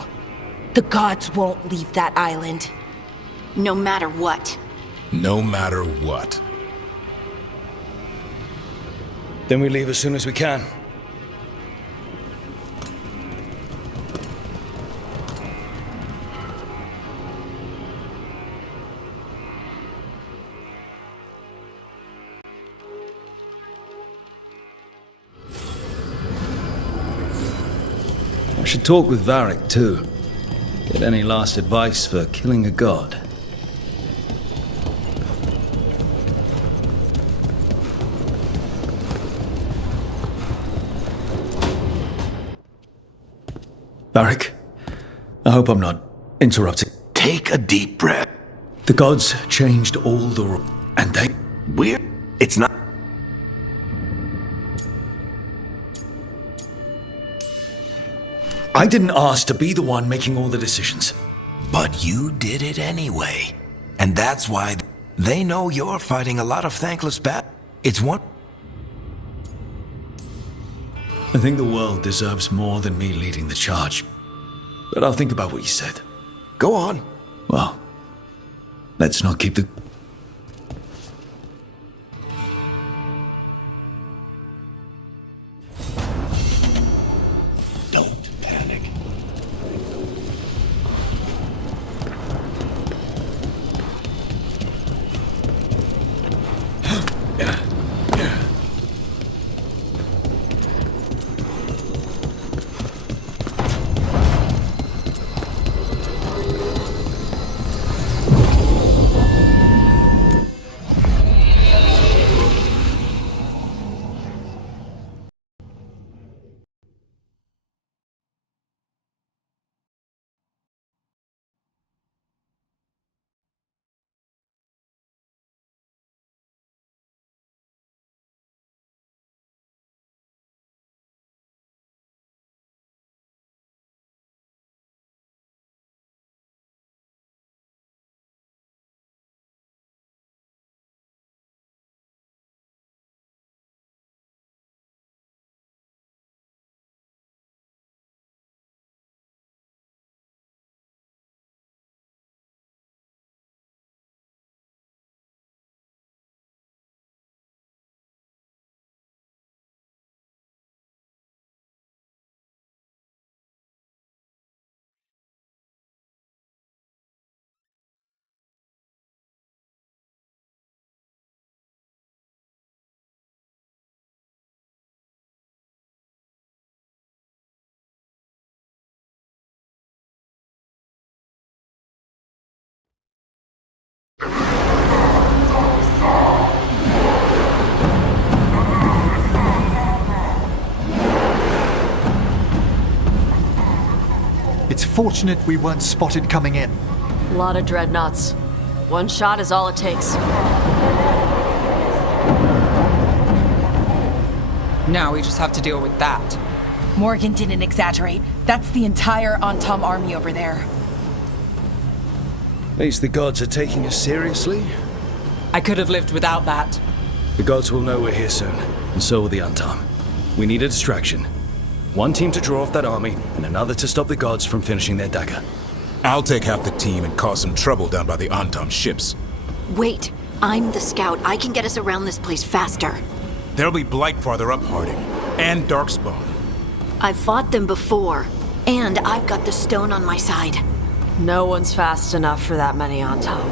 The gods won't leave that island. No matter what. No matter what. Then we leave as soon as we can. I should talk with Varric, too. Get any last advice for killing a god. Varric, I hope I'm not interrupting. Take a deep breath. The gods changed all the rules, and they... It's not... I didn't ask to be the one making all the decisions. But you did it anyway. And that's why they know you're fighting a lot of thankless battles. It's one... I think the world deserves more than me leading the charge. But I'll think about what you said. Go on. Well, let's not keep the... Don't panic. It's fortunate we weren't spotted coming in. A lot of dreadnoughts. One shot is all it takes. Now we just have to deal with that. Morgan didn't exaggerate. That's the entire Antom army over there. At least the gods are taking us seriously. I could have lived without that. The gods will know we're here soon, and so will the Antom. We need a distraction. One team to draw off that army, and another to stop the gods from finishing their dagger. I'll take half the team and cause some trouble down by the Antom ships. Wait, I'm the scout. I can get us around this place faster. There'll be Blight farther up, Harding. And Darkspawn. I've fought them before, and I've got the stone on my side. No one's fast enough for that many on top.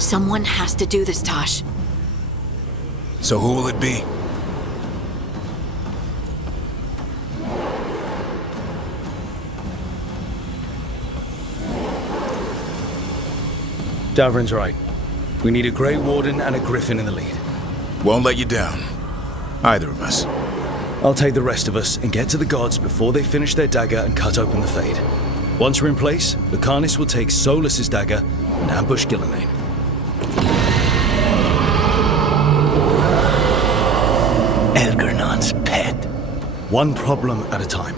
Someone has to do this, Tosh. So who will it be? Davrin's right. We need a Grey Warden and a Griffin in the lead. Won't let you down. Either of us. I'll take the rest of us and get to the gods before they finish their dagger and cut open the Fade. Once we're in place, the Carnis will take Solus's dagger and ambush Gillenane. Elgernon's pet. One problem at a time.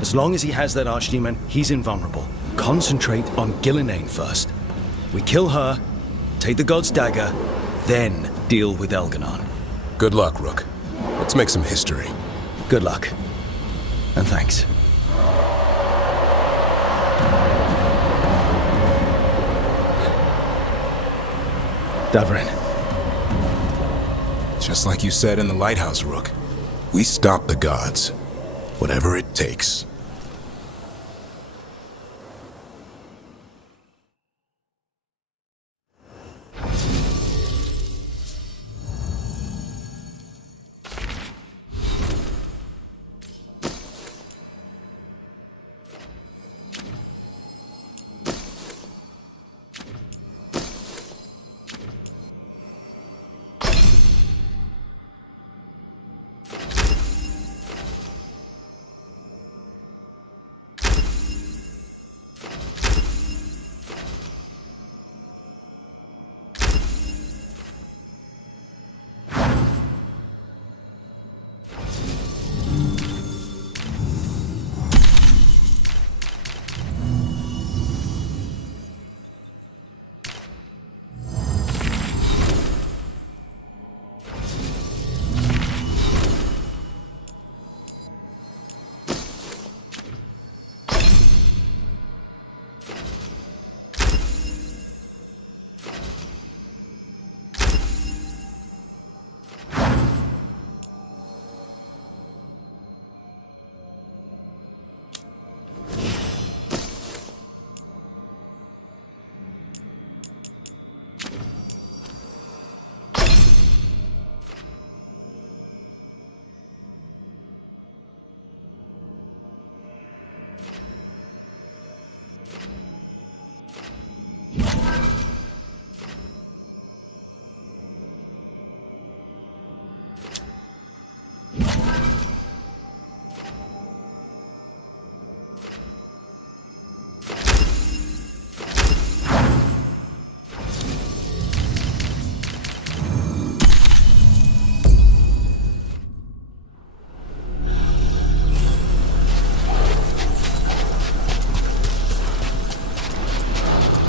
As long as he has that archdemon, he's invulnerable. Concentrate on Gillenane first. We kill her, take the god's dagger, then deal with Elganon. Good luck, Rook. Let's make some history. Good luck. And thanks. Davrin. Just like you said in the lighthouse, Rook. We stop the gods. Whatever it takes.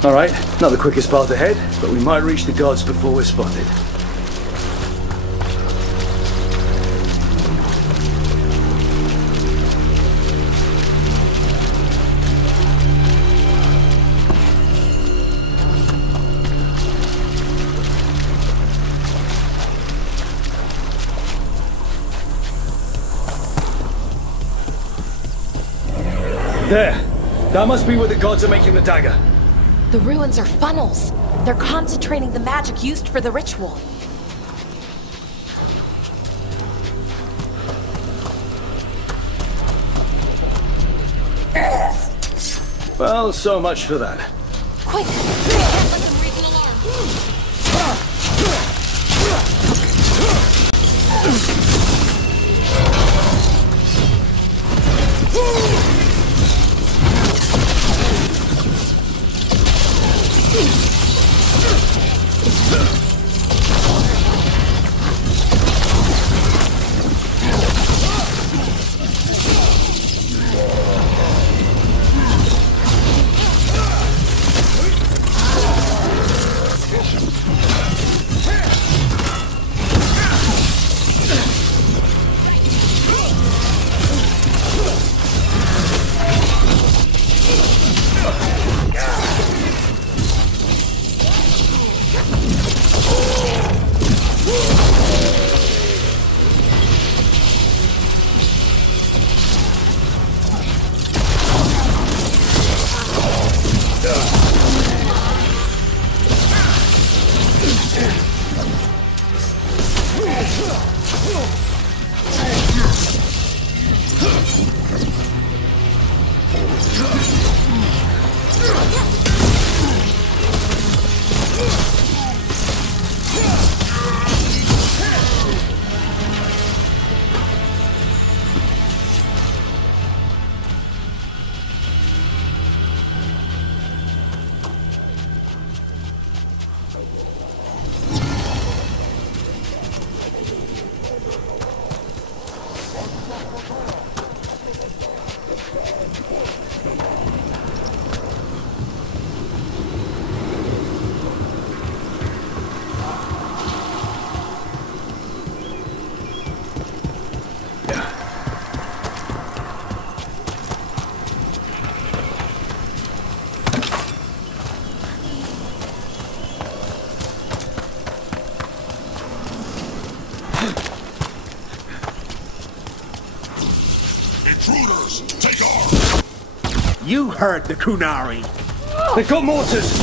Alright, not the quickest path ahead, but we might reach the gods before we're spotted. There! That must be where the gods are making the dagger. The ruins are funnels. They're concentrating the magic used for the ritual. Well, so much for that. Quick! Can't let them raise an alarm. Intruders, take arms! You heard the Kunari! They've got mortars!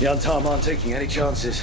The Untarm aren't taking any chances.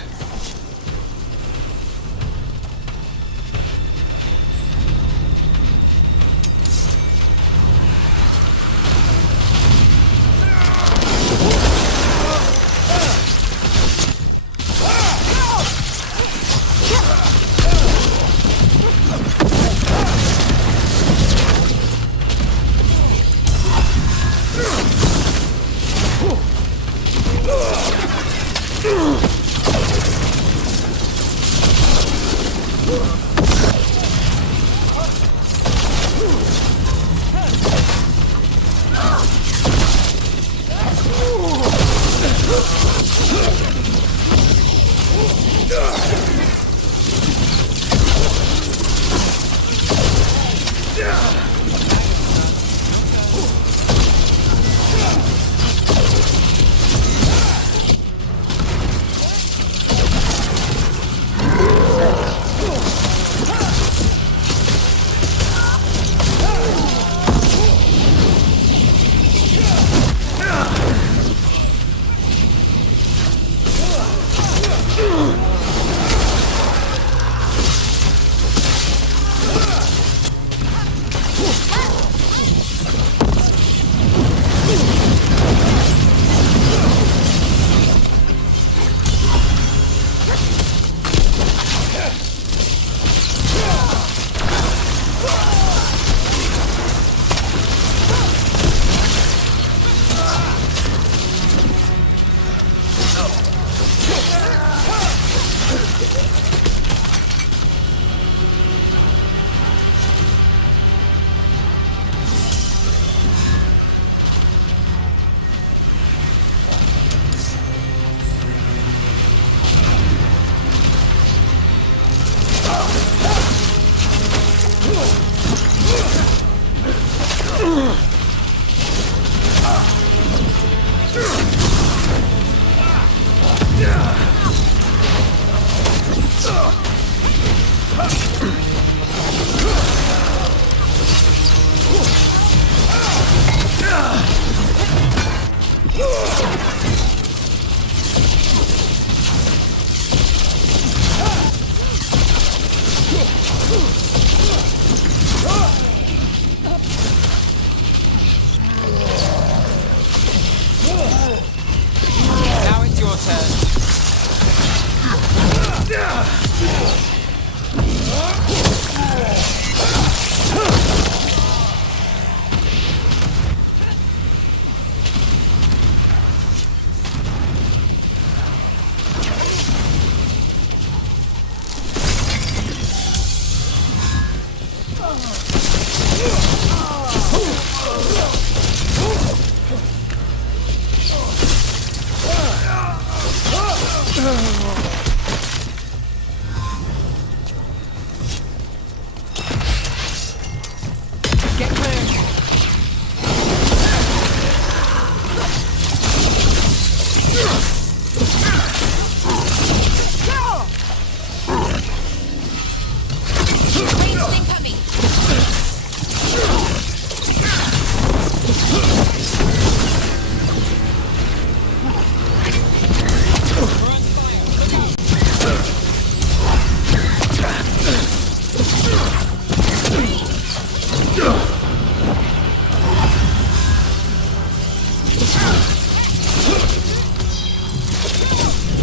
Get clear.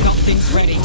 Nothing's ready.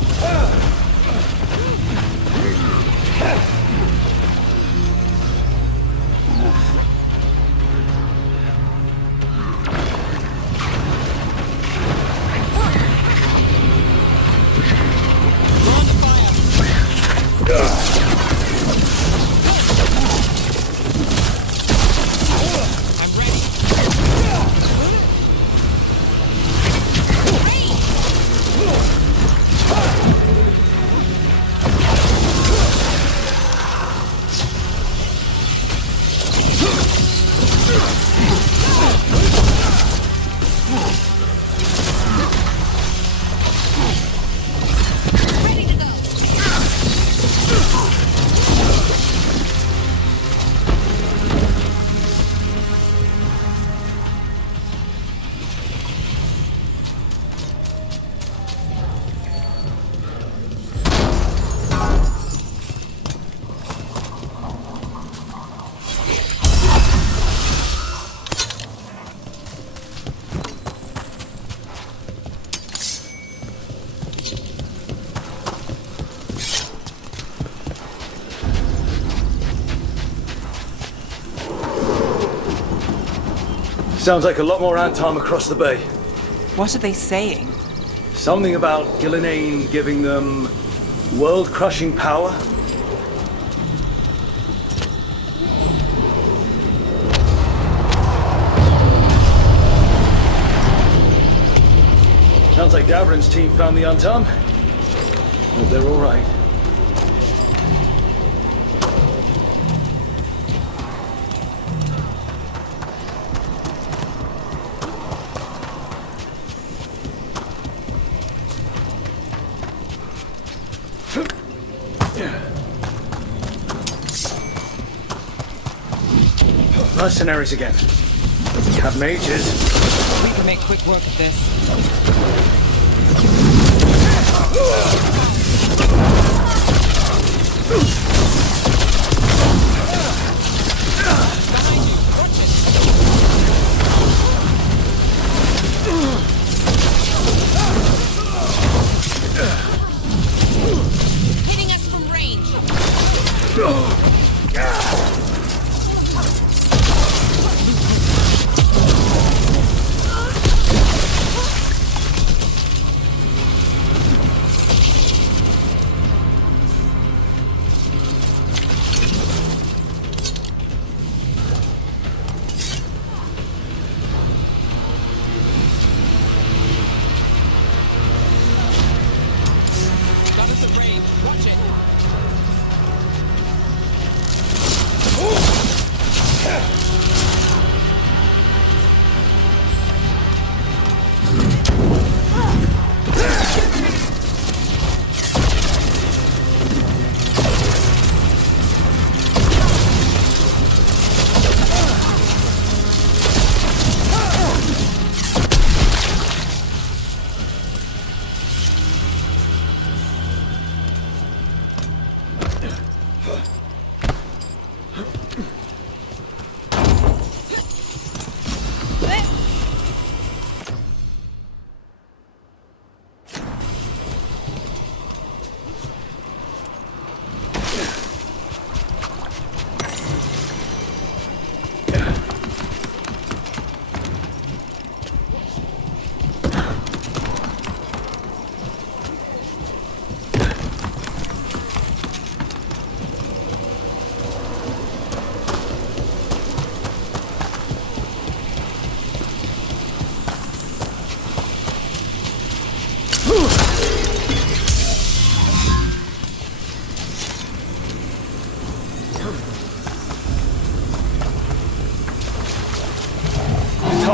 Sounds like a lot more Antom across the bay. What are they saying? Something about Gillenane giving them world-crushing power? Sounds like Davrin's team found the Antom. Hope they're all right. Mercenaries again. We have mages. We can make quick work of this. Hitting us from range.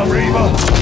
now, Reaver!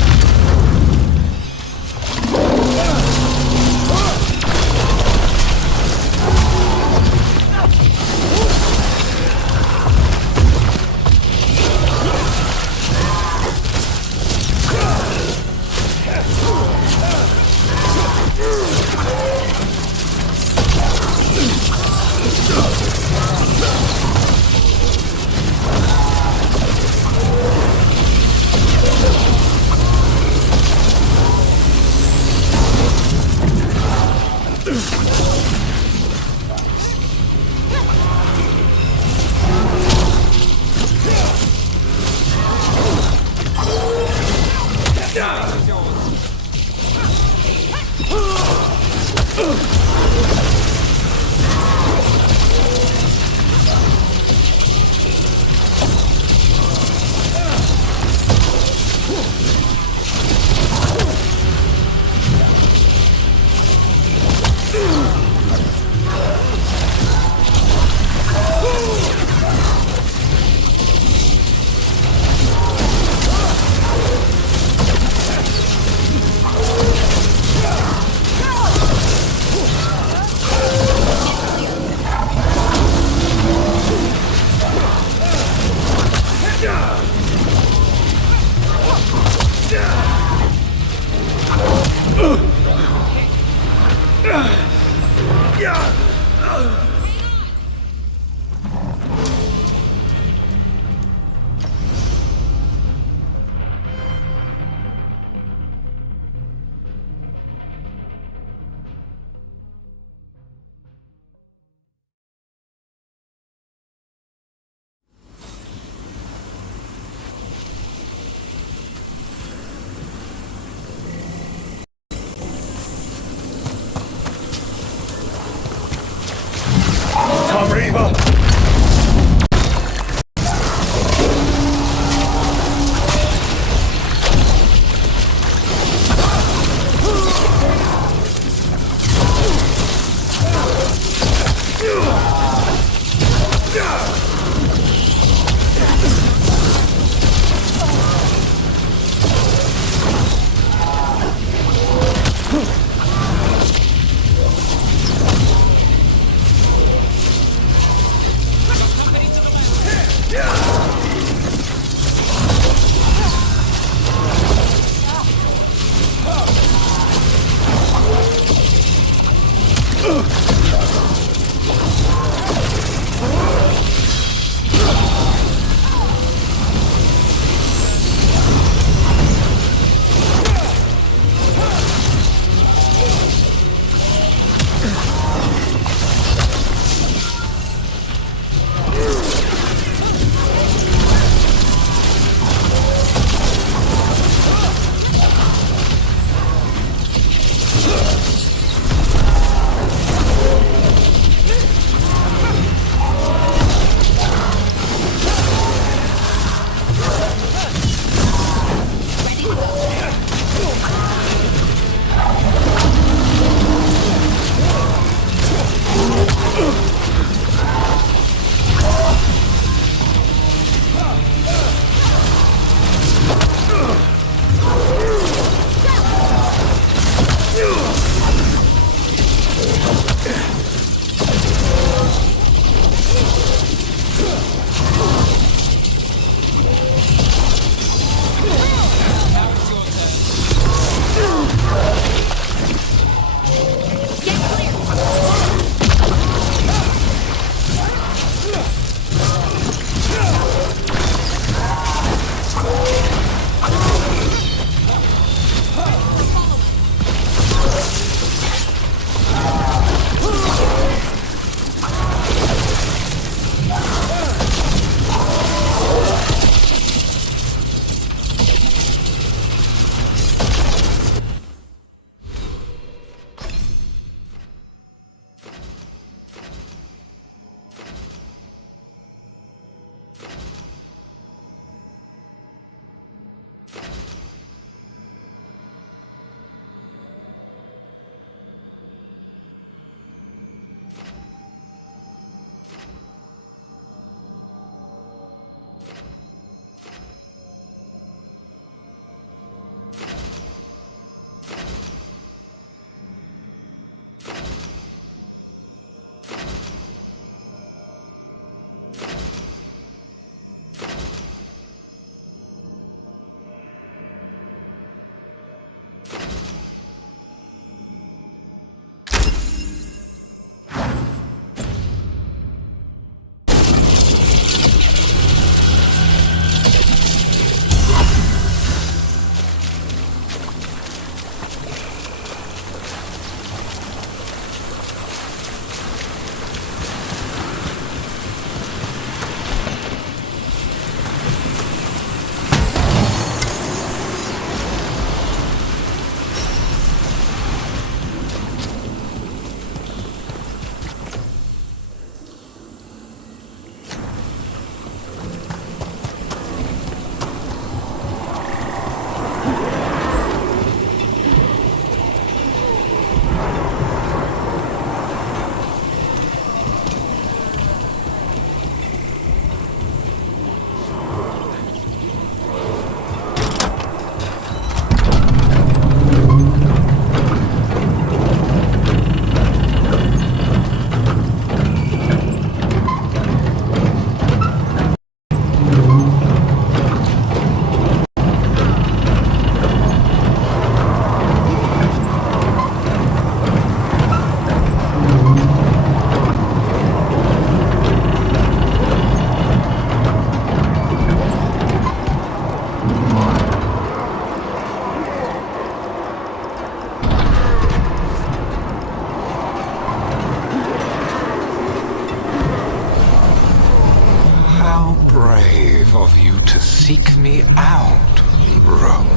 seek me out, Rook.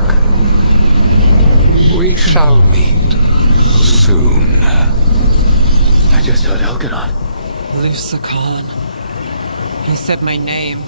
We shall meet soon. I just heard Elganon. Lucican. He said my name.